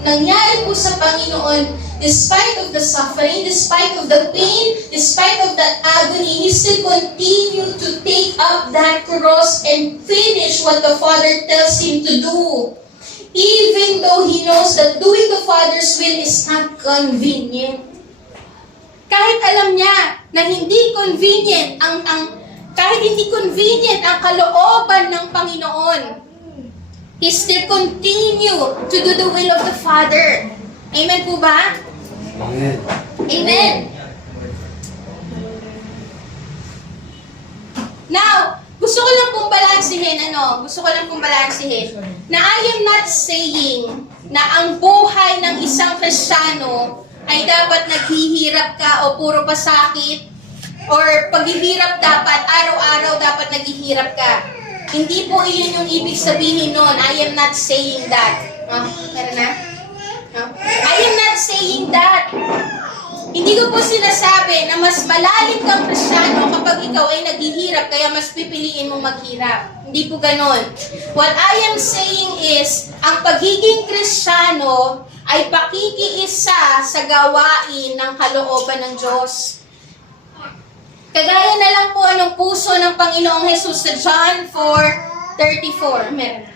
nangyari po sa Panginoon, despite of the suffering, despite of the pain, despite of that agony, He still continued to take up that cross and finish what the Father tells Him to do. Even though He knows that doing the Father's will is not convenient. Kahit alam niya na hindi convenient kahit hindi convenient ang kalooban ng Panginoon, He still continue to do the will of the Father. Amen po ba? Amen. Amen. Now, gusto ko lang pong balansihin, na I am not saying na ang buhay ng isang Kristiyano ay dapat naghihirap ka o puro pasakit, or paghihirap dapat, araw-araw dapat naghihirap ka. Hindi po iyon yung ibig sabihin nun. I am not saying that. Meron na? I am not saying that. Hindi ko po sinasabi na mas malalim kang Kristiyano kapag ikaw ay naghihirap, kaya mas pipiliin mong maghirap. Hindi po ganon. What I am saying is, ang pagiging Kristiyano ay pakikiisa sa gawain ng kalooban ng Diyos. Kagaya na lang po ng puso ng Panginoong Jesus sa John 4, 4:34. Meron.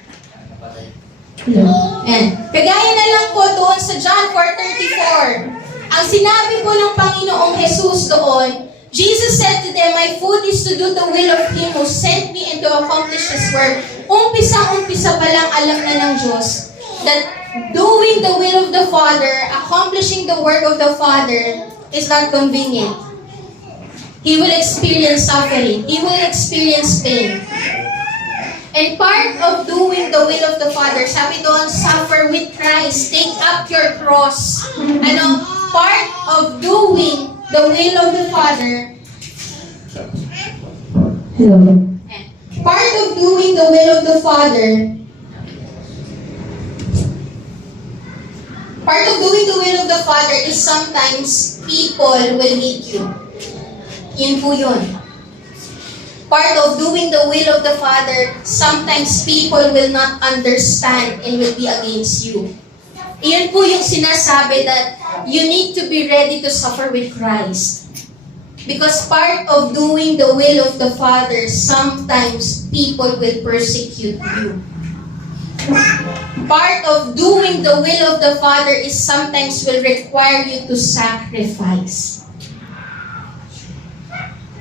Ayan. Kagaya na lang po doon sa John 4:34. Ang sinabi po ng Panginoong Jesus doon, Jesus said to them, "My food is to do the will of Him who sent me and to accomplish His work." Umpisa pa lang alam na ng Diyos that doing the will of the Father, accomplishing the work of the Father, is not convenient. He will experience suffering. He will experience pain. And part of doing the will of the Father, sabi doon, suffer with Christ. Take up your cross. Part of doing the will of the Father. Part of doing the will of the Father. Part of doing the will of the Father is sometimes people will hate you. Yun po yun. Part of doing the will of the Father, sometimes people will not understand and will be against you. Iyan po yung sinasabi that you need to be ready to suffer with Christ. Because part of doing the will of the Father, sometimes people will persecute you. Part of doing the will of the Father is sometimes will require you to sacrifice.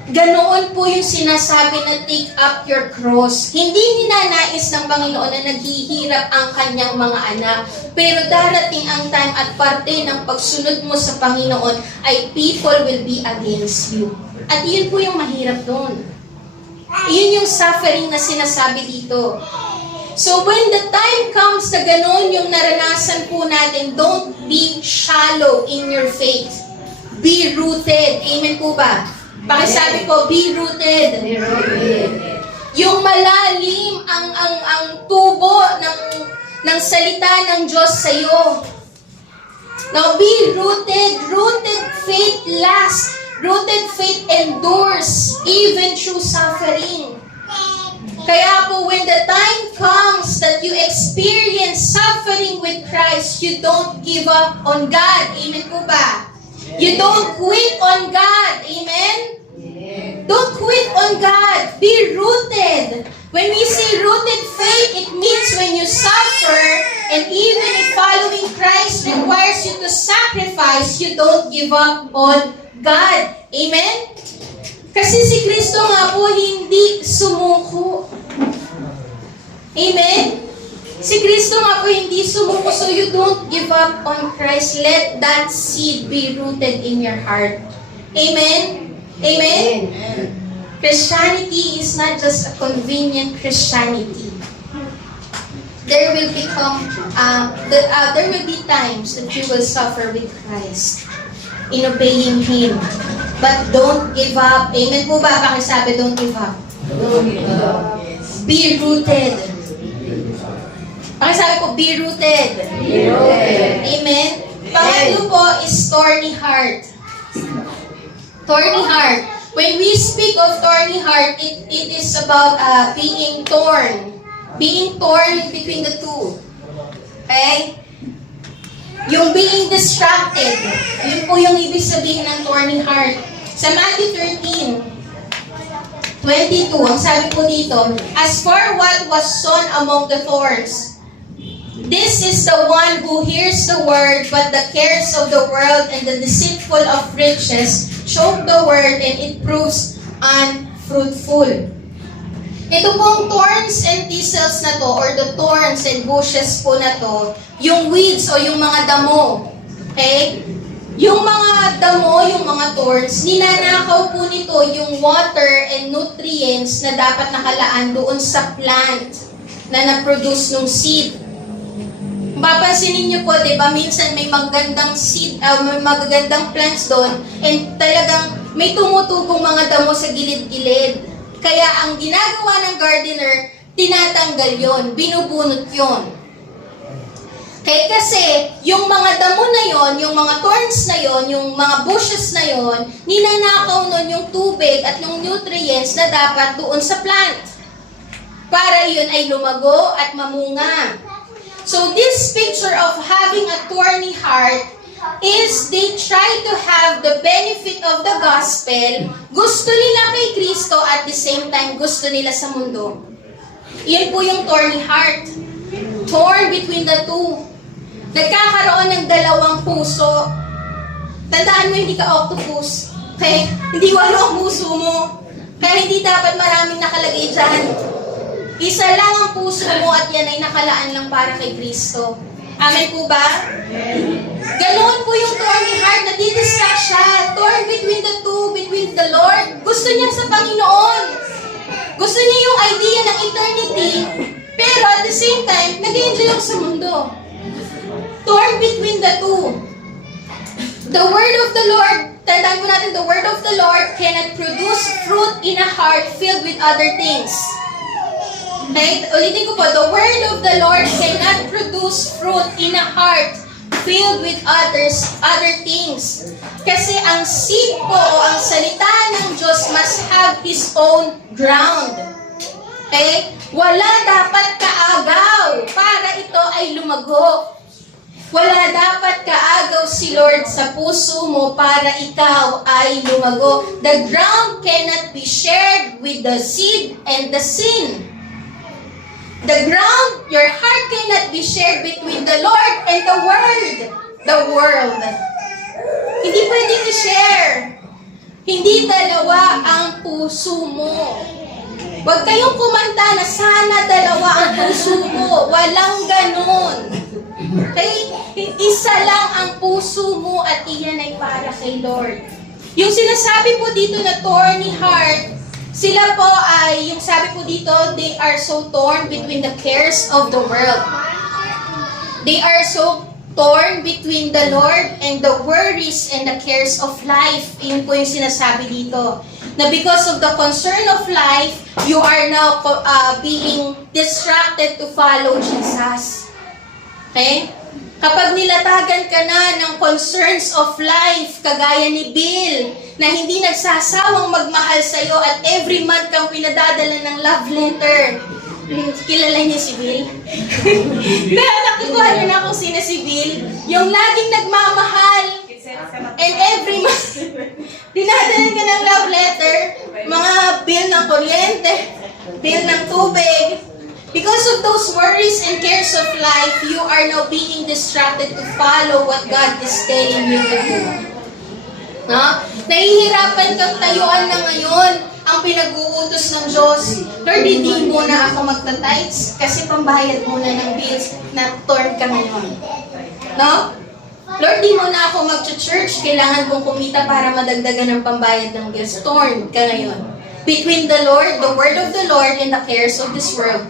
Ganoon po yung sinasabi na take up your cross. Hindi ninanais ng Panginoon na naghihirap ang kanyang mga anak. Pero darating ang time at parte ng pagsunod mo sa Panginoon ay people will be against you. At yun po yung mahirap doon. Yun yung suffering na sinasabi dito. So when the time comes na ganoon yung naranasan po natin, don't be shallow in your faith. Be rooted. Amen po ba? Pakisabi ko, be rooted. Be rooted. Yung malalim ang tubo ng salita ng Diyos sa iyo. Now, be rooted. Rooted faith lasts. Rooted faith endures even through suffering. Kaya po, when the time comes that you experience suffering with Christ, you don't give up on God. Amen po ba? You don't quit on God. Amen? Don't quit on God. Be rooted. When we say rooted faith, it means when you suffer, and even if following Christ requires you to sacrifice, you don't give up on God. Amen? Kasi si Kristo nga po hindi sumuko. Amen? Si Kristo nga po hindi sumuko, so you don't give up on Christ. Let that seed be rooted in your heart. Amen? Amen? Christianity is not just a convenient Christianity. There will be times that you will suffer with Christ in obeying Him. But don't give up. Amen po ba? Pakisabi, don't give up. Don't give up. Be rooted. Pakisabi po, be rooted. Be rooted. Amen? Pangatlo po is thorny heart. Thorny heart. When we speak of thorny heart, it is about being torn. Being torn between the two. Okay? Yung being distracted. Yun po yung ibig sabihin ng thorny heart. Sa Matthew 13:22, ang sabi po dito, "As for what was sown among the thorns, this is the one who hears the word, but the cares of the world and the deceitful of riches choke the word, and it proves unfruitful." Ito pong thorns and thistles na to, or the thorns and bushes po na to, yung weeds o yung mga damo. Okay? Yung mga damo, yung mga thorns, ninanakaw po nito yung water and nutrients na dapat nakalaan doon sa plant na na-produce ng seed. Papansinin niyo po, di ba, minsan may magandang seed, may magagandang plants doon, and talagang may tumutubong mga damo sa gilid-gilid. Kaya ang ginagawa ng gardener, tinatanggal yon, binubunot yon. Kaya kasi, yung mga damo na yon, yung mga thorns na yon, yung mga bushes na yon, ninanakaw nun yung tubig at yung nutrients na dapat doon sa plant. Para yun ay lumago at mamunga. So this picture of having a thorny heart is they try to have the benefit of the gospel. Gusto nila kay Kristo at the same time gusto nila sa mundo. Iyan po yung thorny heart. Torn between the two. Nagkakaroon ng dalawang puso. Tandaan mo, hindi ka octopus. Okay? Hindi walo ang puso mo. Kaya hindi dapat maraming nakalagay dyan. Isa lang ang puso mo at yan ay nakalaan lang para kay Kristo. Amen po ba? Ganoon po yung thorny heart, nadidistract siya. Torn between the two, between the Lord. Gusto niya sa Panginoon. Gusto niya yung idea ng eternity. Pero at the same time, nag-enjoy yung sa mundo. Torn between the two. The word of the Lord, tandaan po natin, the word of the Lord cannot produce fruit in a heart filled with other things. Okay? Ulitin ko po, the word of the Lord cannot produce fruit in a heart filled with other things. Kasi ang seed po o ang salita ng Diyos must have His own ground. Okay? Wala dapat kaagaw para ito ay lumago. Wala dapat kaagaw si Lord sa puso mo para ikaw ay lumago. The ground cannot be shared with the seed and the sin. The ground, your heart cannot be shared between the Lord and the world. Hindi pwedeng i-share. Hindi dalawa ang puso mo. Huwag kayong kumanta na sana dalawa ang puso mo. Walang ganun. Okay? Isa lang ang puso mo at iyan ay para kay Lord. Yung sinasabi po dito na thorny heart, sila po ay, yung sabi po dito, they are so torn between the cares of the world. They are so torn between the Lord and the worries and the cares of life. Yun po yung sinasabi dito. Na because of the concern of life, you are now being distracted to follow Jesus. Okay? Kapag nilatagan ka na ng concerns of life, kagaya ni Bill, na hindi nagsasawang magmahal sa'yo at every month kang pinadadala ng love letter. Kilala niyo si Bill? Nakukuha niyo na kung sino si Bill. Yung laging nagmamahal. And every month, dinadala ka ng love letter, mga bill ng kuryente, bill ng tubig. Because of those worries and cares of life, you are now being distracted to follow what God is telling you to do. No? Nahihirapan kang tayuan na ngayon ang pinag-uutos ng Diyos. Lord, hindi muna ako magta-tithes kasi pambayad muna ng bills na torn ka ngayon. No? Lord, di muna ako mag-church. Kailangan kong kumita para madagdagan ng pambayad ng bills. Torn ka ngayon. Between the Lord, the word of the Lord, and the cares of this world,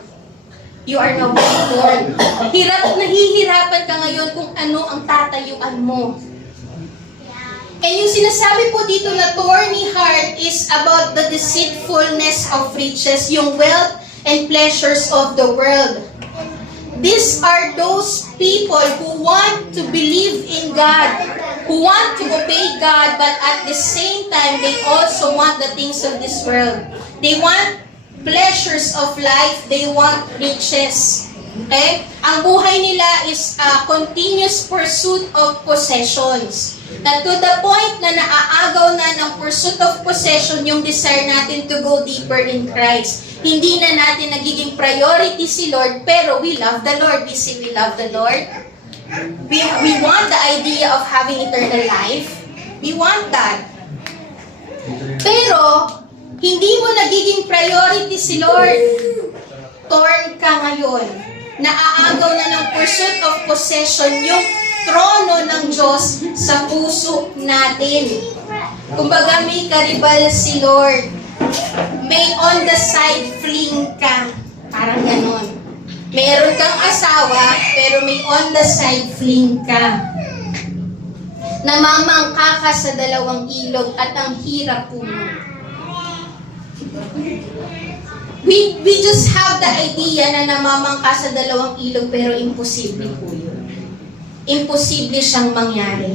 you are now being torn. Nahihirapan ka ngayon kung ano ang tatayuan mo. And yung sinasabi po dito na thorny heart is about the deceitfulness of riches, yung wealth and pleasures of the world. These are those people who want to believe in God, who want to obey God, but at the same time, they also want the things of this world. They want pleasures of life, they want riches. Okay? Ang buhay nila is a continuous pursuit of possessions. Na to the point na naaagaw na ng pursuit of possession yung desire natin to go deeper in Christ. Hindi na natin nagiging priority si Lord, pero we love the Lord. We say we love the Lord. We want the idea of having eternal life. We want that. Pero, hindi mo nagiging priority si Lord. Torn ka ngayon. Naaagaw na ng pursuit of possession yung trono ng Diyos sa puso natin. Kumbaga may karibal si Lord. May on the side fling ka. Parang ganon. Meron kang asawa, pero may on the side fling ka. Namamangka ka sa dalawang ilog at ang hirap po mo. We just have the idea na namamangka sa dalawang ilog, pero imposible po yun. Imposible siyang mangyari.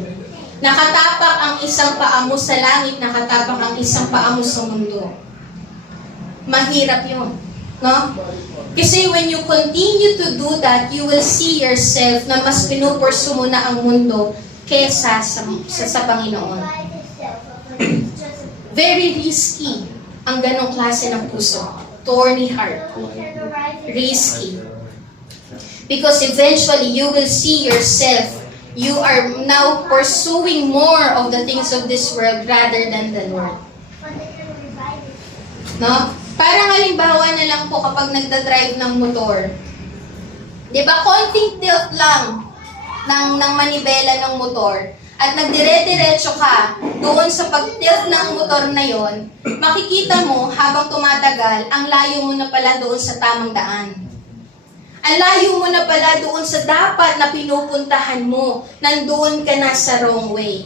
Nakatapak ang isang paa mo sa langit, nakatapak ang isang paa mo sa mundo. Mahirap yun. No? Kasi when you continue to do that, you will see yourself na mas pinupursu mo na ang mundo kesa sa Panginoon. Very risky ang ganong klase ng puso. Thorny heart. risky. Because eventually, you will see yourself. You are now pursuing more of the things of this world rather than the Lord. No? Parang halimbawa na lang po kapag nagdadrive ng motor. Di ba, konting tilt lang ng manibela ng motor at nagdire-diretso ka doon sa pag-tilt ng motor na yon, makikita mo habang tumatagal, ang layo mo na pala doon sa tamang daan. Ang layo mo na pala doon sa dapat na pinupuntahan mo, nandoon ka na sa wrong way.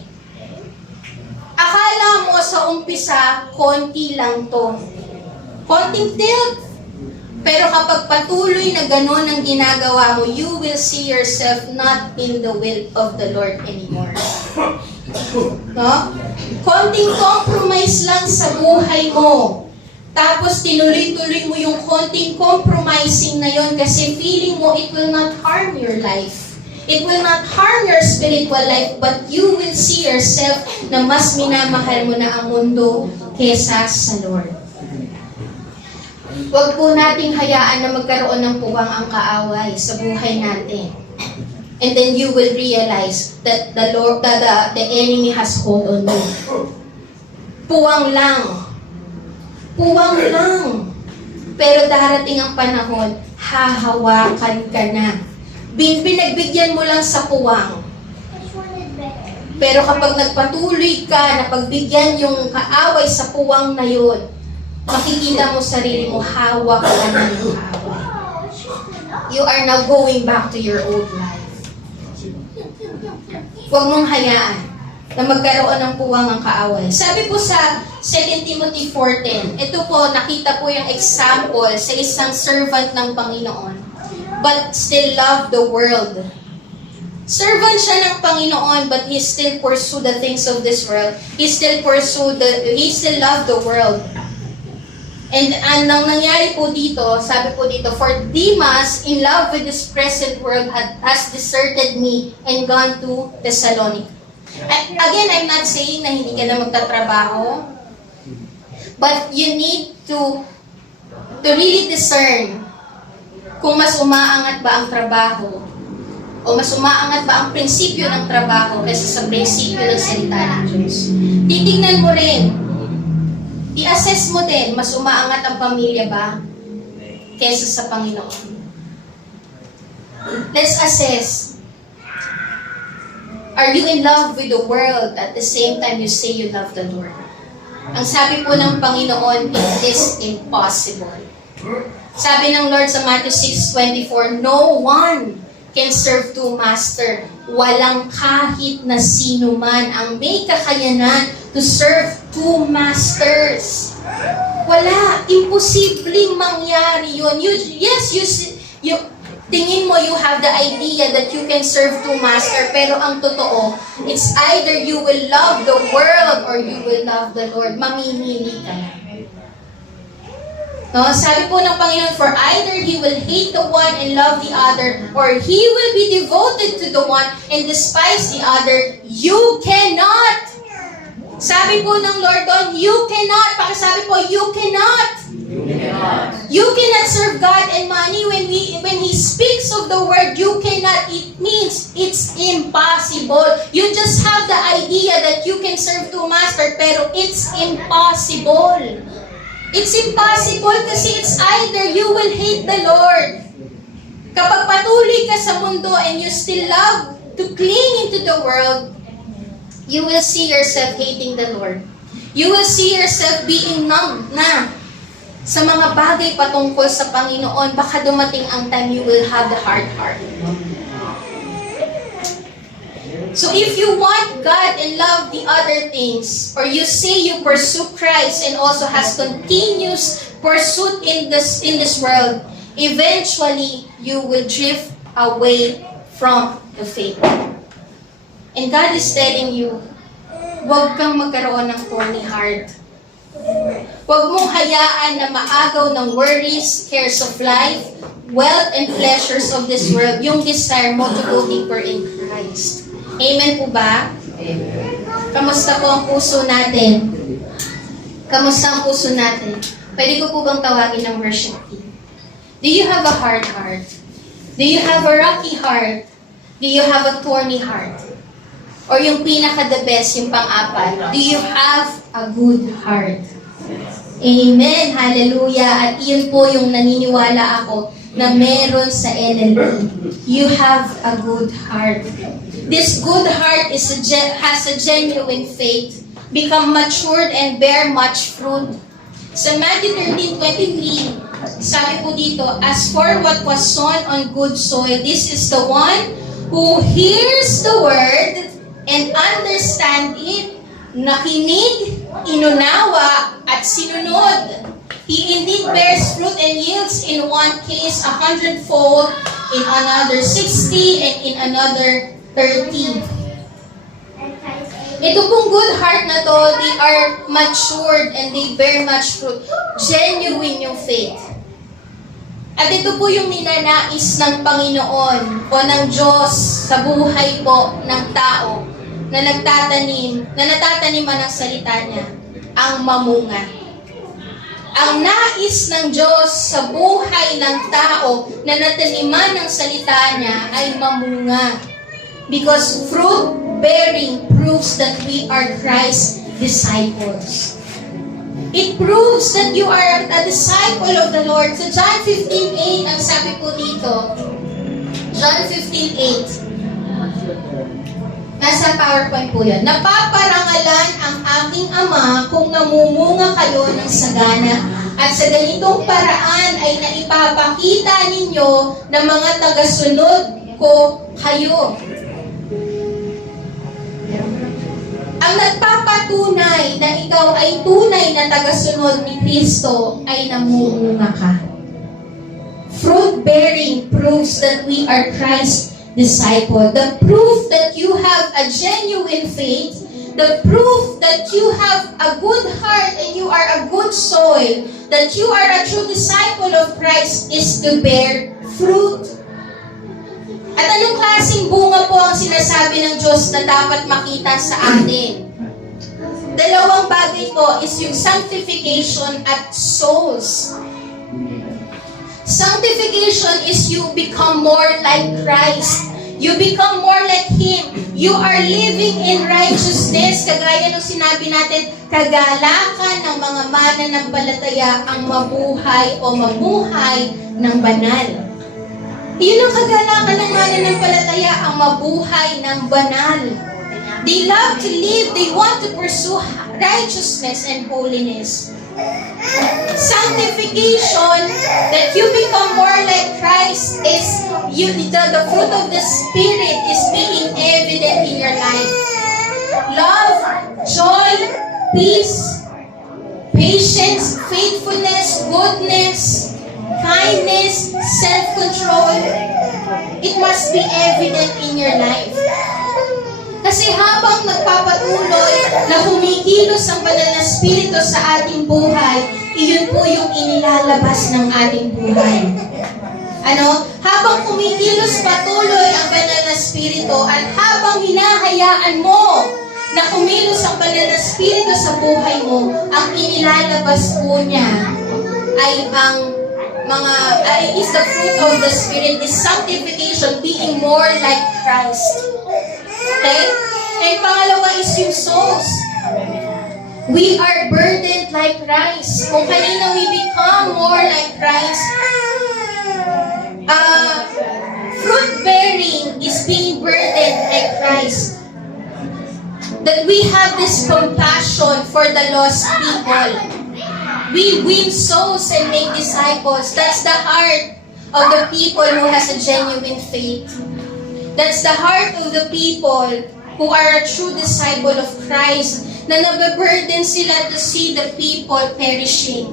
Akala mo sa umpisa, konti lang to. Konting tilt. Pero kapag patuloy na gano'n ang ginagawa mo, you will see yourself not in the will of the Lord anymore. No? Konting compromise lang sa buhay mo. Tapos tinuloy-tuloy mo yung konting compromising na yon kasi feeling mo it will not harm your life. It will not harm your spiritual life, but you will see yourself na mas minamahal mo na ang mundo kesa sa Lord. Huwag po nating hayaan na magkaroon ng puwang ang kaaway sa buhay natin. And then you will realize that the enemy has hold on you. Puwang lang. Puwang lang. Pero darating ang panahon, hahawakan ka na. Pinagbigyan mo lang sa puwang. Pero kapag nagpatuloy ka na pagbigyan yung kaaway sa puwang na yun, makikita mo sarili mo, hawak ka na ng hawak. You are now going back to your old life. Huwag mong hayaan na magkaroon ng puwang ang kaaway. Sabi po sa 2 Timothy 4:10, ito po, nakita po yung example sa isang servant ng Panginoon, but still love the world. Servant siya ng Panginoon, but he still pursue the things of this world. He still love the world. And ang nangyari po dito, sabi po dito, for Demas, in love with this present world, has deserted me and gone to Thessalonica. Again, I'm not saying na hindi ka na magtatrabaho, but you need to really discern kung mas umaangat ba ang trabaho o mas umaangat ba ang prinsipyo ng trabaho kaysa sa prinsipyo ng salita ng Diyos. Titignan mo rin, i-assess mo din, mas umaangat ang pamilya ba kaysa sa Panginoon. Let's assess. Are you in love with the world at the same time you say you love the Lord? Ang sabi po ng Panginoon, it is impossible. Sabi ng Lord sa Matthew 6:24, no one can serve two masters. Walang kahit na sino man ang may kakayanan to serve two masters. Wala. Imposibleng mangyari yun. Tingin mo you have the idea that you can serve two masters, pero ang totoo, it's either you will love the world or you will love the Lord. Mamimili ka na. No? Sabi po ng Panginoon, for either He will hate the one and love the other, or He will be devoted to the one and despise the other. You cannot. Sabi po ng Lord doon, you cannot. Pakisabi po, you cannot. You cannot serve God and money. When He speaks of the word, you cannot, it means it's impossible. You just have the idea that you can serve two masters, pero it's impossible. It's impossible kasi it's either you will hate the Lord. Kapag patuloy ka sa mundo and you still love to cling into the world, you will see yourself hating the Lord. You will see yourself being numb na sa mga bagay patungkol sa Panginoon. Baka dumating ang time you will have the hard heart. So if you want God and love the other things, or you say you pursue Christ and also has continuous pursuit in this world, eventually you will drift away from the faith. And God is telling you, huwag kang magkaroon ng thorny heart. Huwag mong hayaan na maagaw ng worries, cares of life, wealth, and pleasures of this world, yung desire mo to go deeper in Christ. Amen po ba? Amen. Kamusta po ang puso natin? Kamusta ang puso natin? Pwede ko po bang tawagin ng worship team? Do you have a hard heart? Do you have a rocky heart? Do you have a thorny heart? Or yung pinaka-the best, yung pang-apat, do you have a good heart? Amen. Hallelujah. At iyon po yung naniniwala ako na meron sa NLP. You have a good heart. This good heart has a genuine faith, become matured and bear much fruit. Sa Matthew 13:23, sabi po dito, as for what was sown on good soil, this is the one who hears the word and understand it, nakinig, inunawa, at sinunod. He indeed bears fruit and yields in one case 100-fold, in another 60, and in another 30. Ito pong good heart na to, they are matured and they bear much fruit. Genuine yung faith. At ito po yung ninanais ng Panginoon o ng Diyos sa buhay po ng tao na natataniman ng salita niya, ang mamunga. Ang nais ng Diyos sa buhay ng tao na nataniman ng salita niya ay mamunga. Because fruit bearing proves that we are Christ's disciples. It proves that you are a disciple of the Lord. Sa John 15:8, ang sabi po dito, John 15:8, nasa PowerPoint po yan. Napaparangalan ang aking Ama kung namumunga kayo ng sagana at sa ganitong paraan ay naipapakita ninyo na mga tagasunod ko kayo. Ang nagpapatunay na ikaw ay tunay na tagasunod ni Kristo ay namumunga ka. Fruit bearing proves that we are Christ's disciple. The proof that you have a genuine faith, the proof that you have a good heart and you are a good soil, that you are a true disciple of Christ is to bear fruit. At anong klaseng bunga po ang sinasabi ng Diyos na dapat makita sa atin? Dalawang bagay po is yung sanctification at souls. Sanctification is you become more like Christ. You become more like Him. You are living in righteousness. Kagaya ng sinabi natin, kagalakan ng mga mananampalataya ang mabuhay o mamuhay ng banal. Yun ang kagalakan ng mananampalataya, ang mabuhay ng banal. They love to live, they want to pursue righteousness and holiness. Sanctification, that you become more like Christ, is the fruit of the Spirit is being evident in your life. Love, joy, peace, patience, faithfulness, goodness, kindness, self-control. It must be evident in your life. Kasi habang nagpapatuloy na kumikilos ang banal na Espiritu sa ating buhay, iyon po yung inilalabas ng ating buhay. Habang kumikilos patuloy ang banal na Espiritu at habang hinahayaan mo na kumilos ang banal na Espiritu sa buhay mo, ang inilalabas po niya ay is the fruit of the Spirit, is sanctification, being more like Christ. Okay? And pangalawa is yung souls. We are burdened like Christ. Kung kanina we become more like Christ, fruit bearing is being burdened like Christ. That we have this compassion for the lost people. We win souls and make disciples. That's the heart of the people who has a genuine faith. That's the heart of the people who are a true disciple of Christ, na nababurden sila to see the people perishing.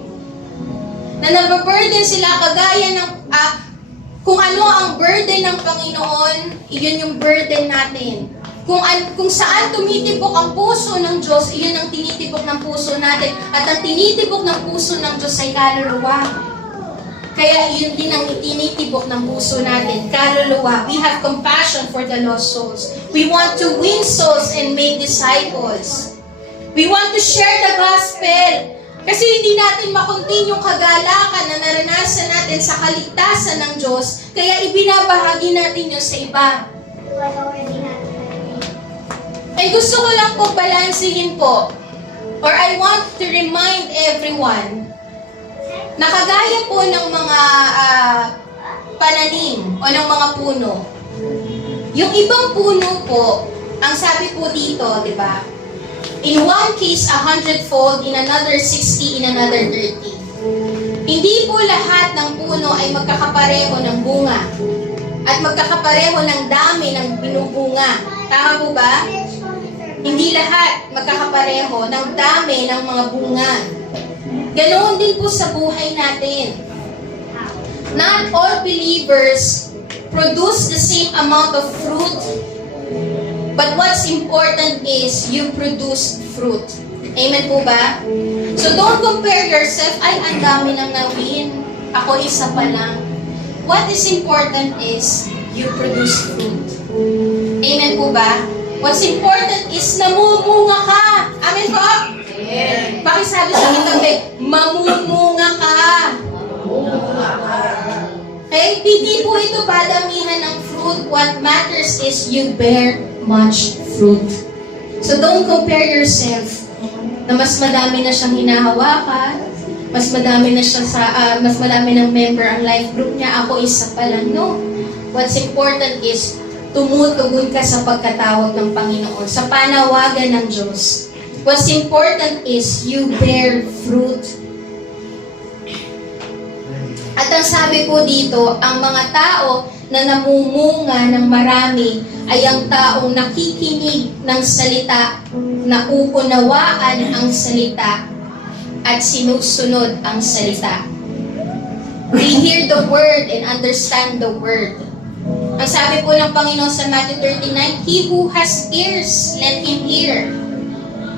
Na nababurden sila kagaya ng, kung ano ang burden ng Panginoon, iyon yung burden natin. Kung saan tumitibok ang puso ng Diyos, iyon ang tinitibok ng puso natin. At ang tinitibok ng puso ng Diyos ay kaluluwa. Kaya yun din ang itinitibok ng puso natin, kaluluwa. We have compassion for the lost souls. We want to win souls and make disciples. We want to share the gospel. Kasi hindi natin makontinue yung kagalakan na naranasan natin sa kaligtasan ng Diyos, kaya ibinabahagi natin yun sa iba. Ay gusto ko lang po balansihin po, or I want to remind everyone, na kagaya po ng mga pananim o ng mga puno, yung ibang puno po, ang sabi po dito, di ba? In one case, 100-fold, in another 60, in another 30. Hindi po lahat ng puno ay magkakapareho ng bunga at magkakapareho ng dami ng binubunga. Tama po ba? Hindi lahat magkakapareho ng dami ng mga bunga. Ganoon din po sa buhay natin. Not all believers produce the same amount of fruit, but what's important is you produce fruit. Amen po ba? So don't compare yourself, ay ang dami nang nawin, ako isa pa lang. What is important is you produce fruit. Amen po ba? What's important is namumunga ka. Amen po? Amen. Pakisabi sa akin kami, mamumunga ka. Okay? Hindi po ito padamihan ng fruit. What matters is you bear much fruit. So don't compare yourself na mas madami na siyang hinahawakan, mas madami na siya mas madami ng member ang life group niya, ako isa pa lang. No. What's important is tumutugon ka sa pagkatawag ng Panginoon, sa panawagan ng Diyos. What's important is you bear fruit. At ang sabi po dito, ang mga tao na namumunga ng marami ay ang taong nakikinig ng salita, na uunawaan ang salita, at sinusunod ang salita. We hear the word and understand the word. Ang sabi po ng Panginoon sa Matthew 39, he who has ears, let him hear.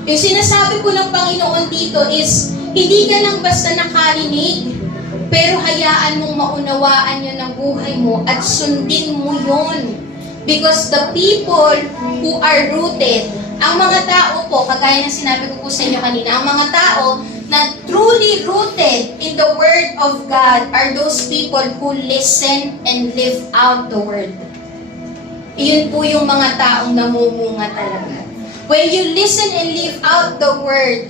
Yung sinasabi po ng Panginoon dito is, hindi ka lang basta nakarinig, pero hayaan mong maunawaan yun ng buhay mo at sundin mo yun. Because the people who are rooted, ang mga tao po, kagaya ng sinabi ko po sa inyo kanina, ang mga tao na truly rooted in the Word of God are those people who listen and live out the Word. Iyon po yung mga taong namumunga talaga. When you listen and live out the Word,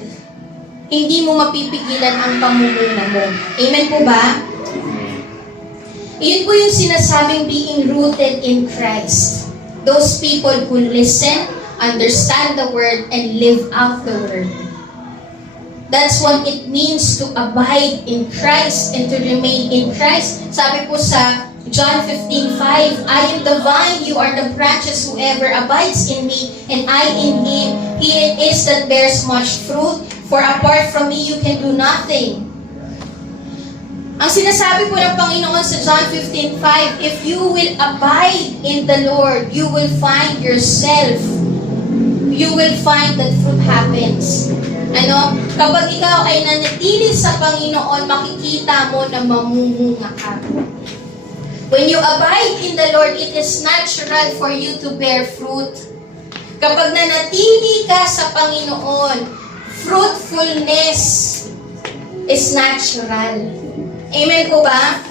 hindi mo mapipigilan ang pamumuno mo. Amen po ba? Iyon po yung sinasabing being rooted in Christ. Those people who listen, understand the Word, and live out the Word. That's what it means to abide in Christ and to remain in Christ. Sabi po sa John 15:5, I am the vine, you are the branches, whoever abides in me, and I in him, he it is that bears much fruit, for apart from me, you can do nothing. Ang sinasabi po ng Panginoon sa John 15:5, if you will abide in the Lord, you will find yourself. You will find that fruit happens. Ano? Kapag ikaw ay nanatili sa Panginoon, makikita mo na mamumunga ka. When you abide in the Lord, it is natural for you to bear fruit. Kapag nanatili ka sa Panginoon, fruitfulness is natural. Amen po ba?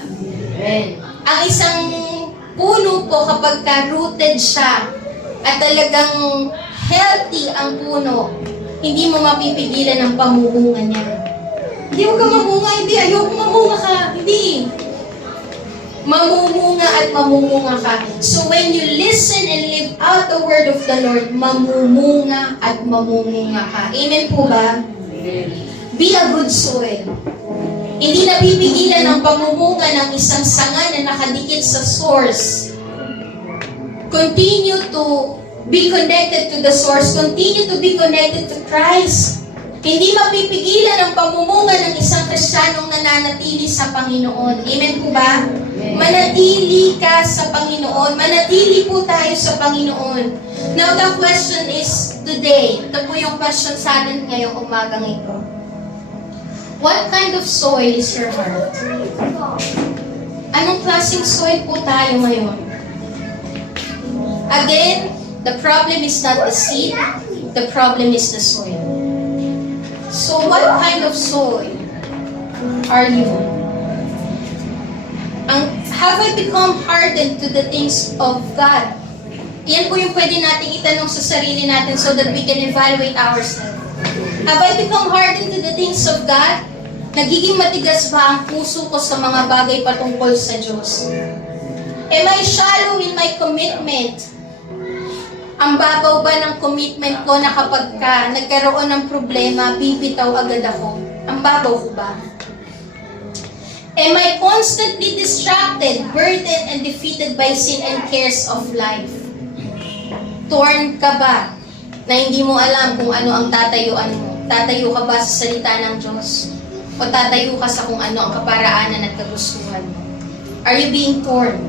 Amen. Ang isang puno po kapag ka-rooted siya at talagang healthy ang puno, hindi mo mapipigilan ang pamumunga niya. Hindi mo ka mamunga, hindi. Ayoko mamunga ka. Hindi. Mamumunga at mamumunga ka. So when you listen and live out the word of the Lord, mamumunga at mamumunga ka. Amen po ba? Amen. Be a good soil. Hindi napipigilan ang pamumunga ng isang sanga na nakadikit sa source. Continue to be connected to the source. Continue to be connected to Christ. Hindi mapipigilan ang pamumunga ng isang Kristiyanong nananatili sa Panginoon. Amen po ba? Amen. Manatili ka sa Panginoon. Manatili po tayo sa Panginoon. Now the question is today. Ito po yung question sa atin ngayong umagang ito. What kind of soil is your heart? Anong klaseng soil po tayo ngayon? Again, the problem is not the seed, the problem is the soil. So what kind of soil are you? Have I become hardened to the things of God? Yan po yung pwede nating itanong sa sarili natin so that we can evaluate ourselves. Have I become hardened to the things of God? Nagiging matigas ba ang puso ko sa mga bagay patungkol sa Diyos? Am I shallow in my commitment? Ang babaw ba ng commitment ko na kapag nagkaroon ng problema, bibitaw agad ako? Ang babaw ko ba? Am I constantly distracted, burdened, and defeated by sin and cares of life? Torn ka ba na hindi mo alam kung ano ang tatayuan mo? Tatayo ka ba sa salita ng Diyos? O tatayo ka sa kung ano ang kaparaanan at kagustuhan mo? Are you being torn?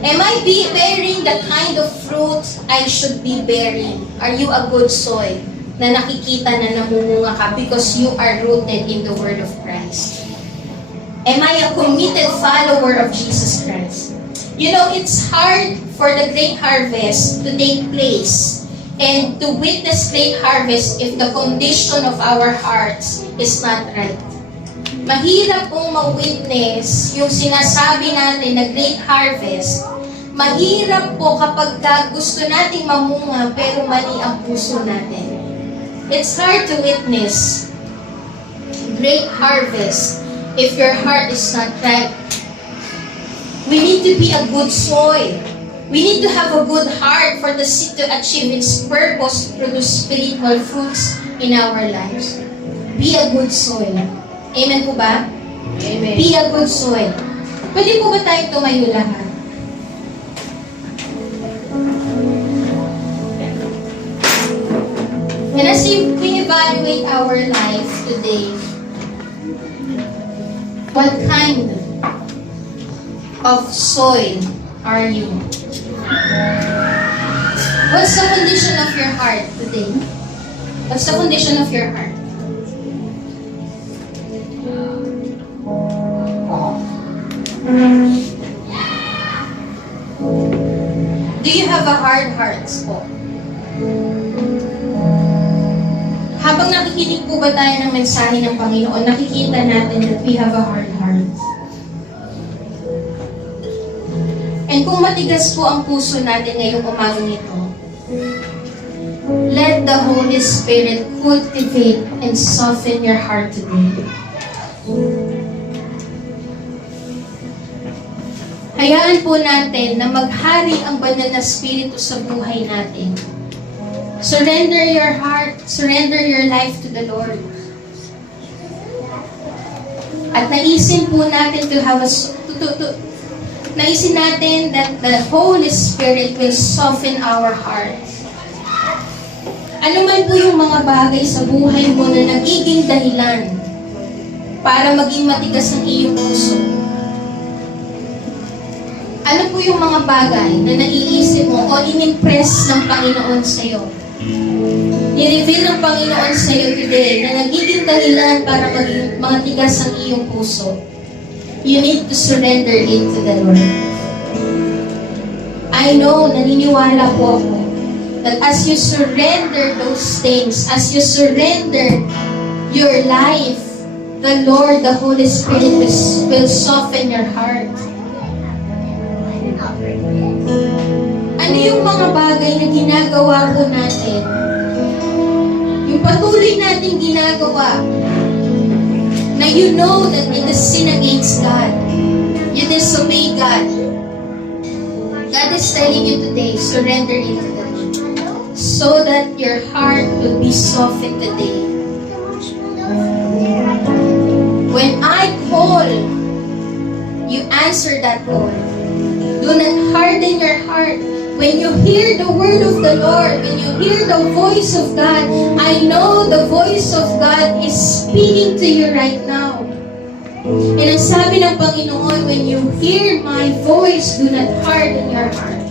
Am I bearing the kind of fruit I should be bearing? Are you a good soil na nakikita na namumunga ka because you are rooted in the Word of Christ? Am I a committed follower of Jesus Christ? You know, it's hard for the great harvest to take place and to witness great harvest if the condition of our hearts is not right. Mahirap pong ma-witness yung sinasabi natin na great harvest. Mahirap po kapag gusto nating mamunga pero mali ang puso natin. It's hard to witness great harvest if your heart is not right. We need to be a good soil. We need to have a good heart for the seed to achieve its purpose to produce spiritual fruits in our lives. Be a good soil. Amen po ba? Amen. Be a good soil. Pwede po ba tayong tumayo lahat? And as we evaluate our life today, what kind of soil are you? What's the condition of your heart today? What's the condition of your heart? Do you have a hard heart po? Habang nakikinig po ba tayo ng mensahe ng Panginoon, nakikita natin that we have a hard heart. And kung matigas po ang puso natin ngayong umagang ito, let the Holy Spirit cultivate and soften your heart today. Hayaan po natin na maghari ang banal na Espiritu sa buhay natin. Surrender your heart, surrender your life to the Lord. At naisin po natin naisin natin that the Holy Spirit will soften our hearts. Ano man po yung mga bagay sa buhay mo na nagiging dahilan para maging matigas ang iyong puso. Ano po yung mga bagay na naiisip mo o inimpress ng Panginoon sa iyo? I-reveal ng Panginoon sa iyo today na nagiging dahilan para maging matigas ang iyong puso. You need to surrender it to the Lord. I know, naniniwala po ako, that as you surrender those things, as you surrender your life, the Lord, the Holy Spirit will soften your heart. Ano yung mga bagay na ginagawa po natin? Yung patuloy natin ginagawa na you know that it is sin against God. You disobey God. God is telling you today, surrender it to the Lord. So that your heart will be softened today. When I call, you answer that call. Do not harden your heart. When you hear the word of the Lord, when you hear the voice of God, I know the voice of God is speaking to you right now. And ang sabi ng Panginoon, when you hear my voice, do not harden your heart.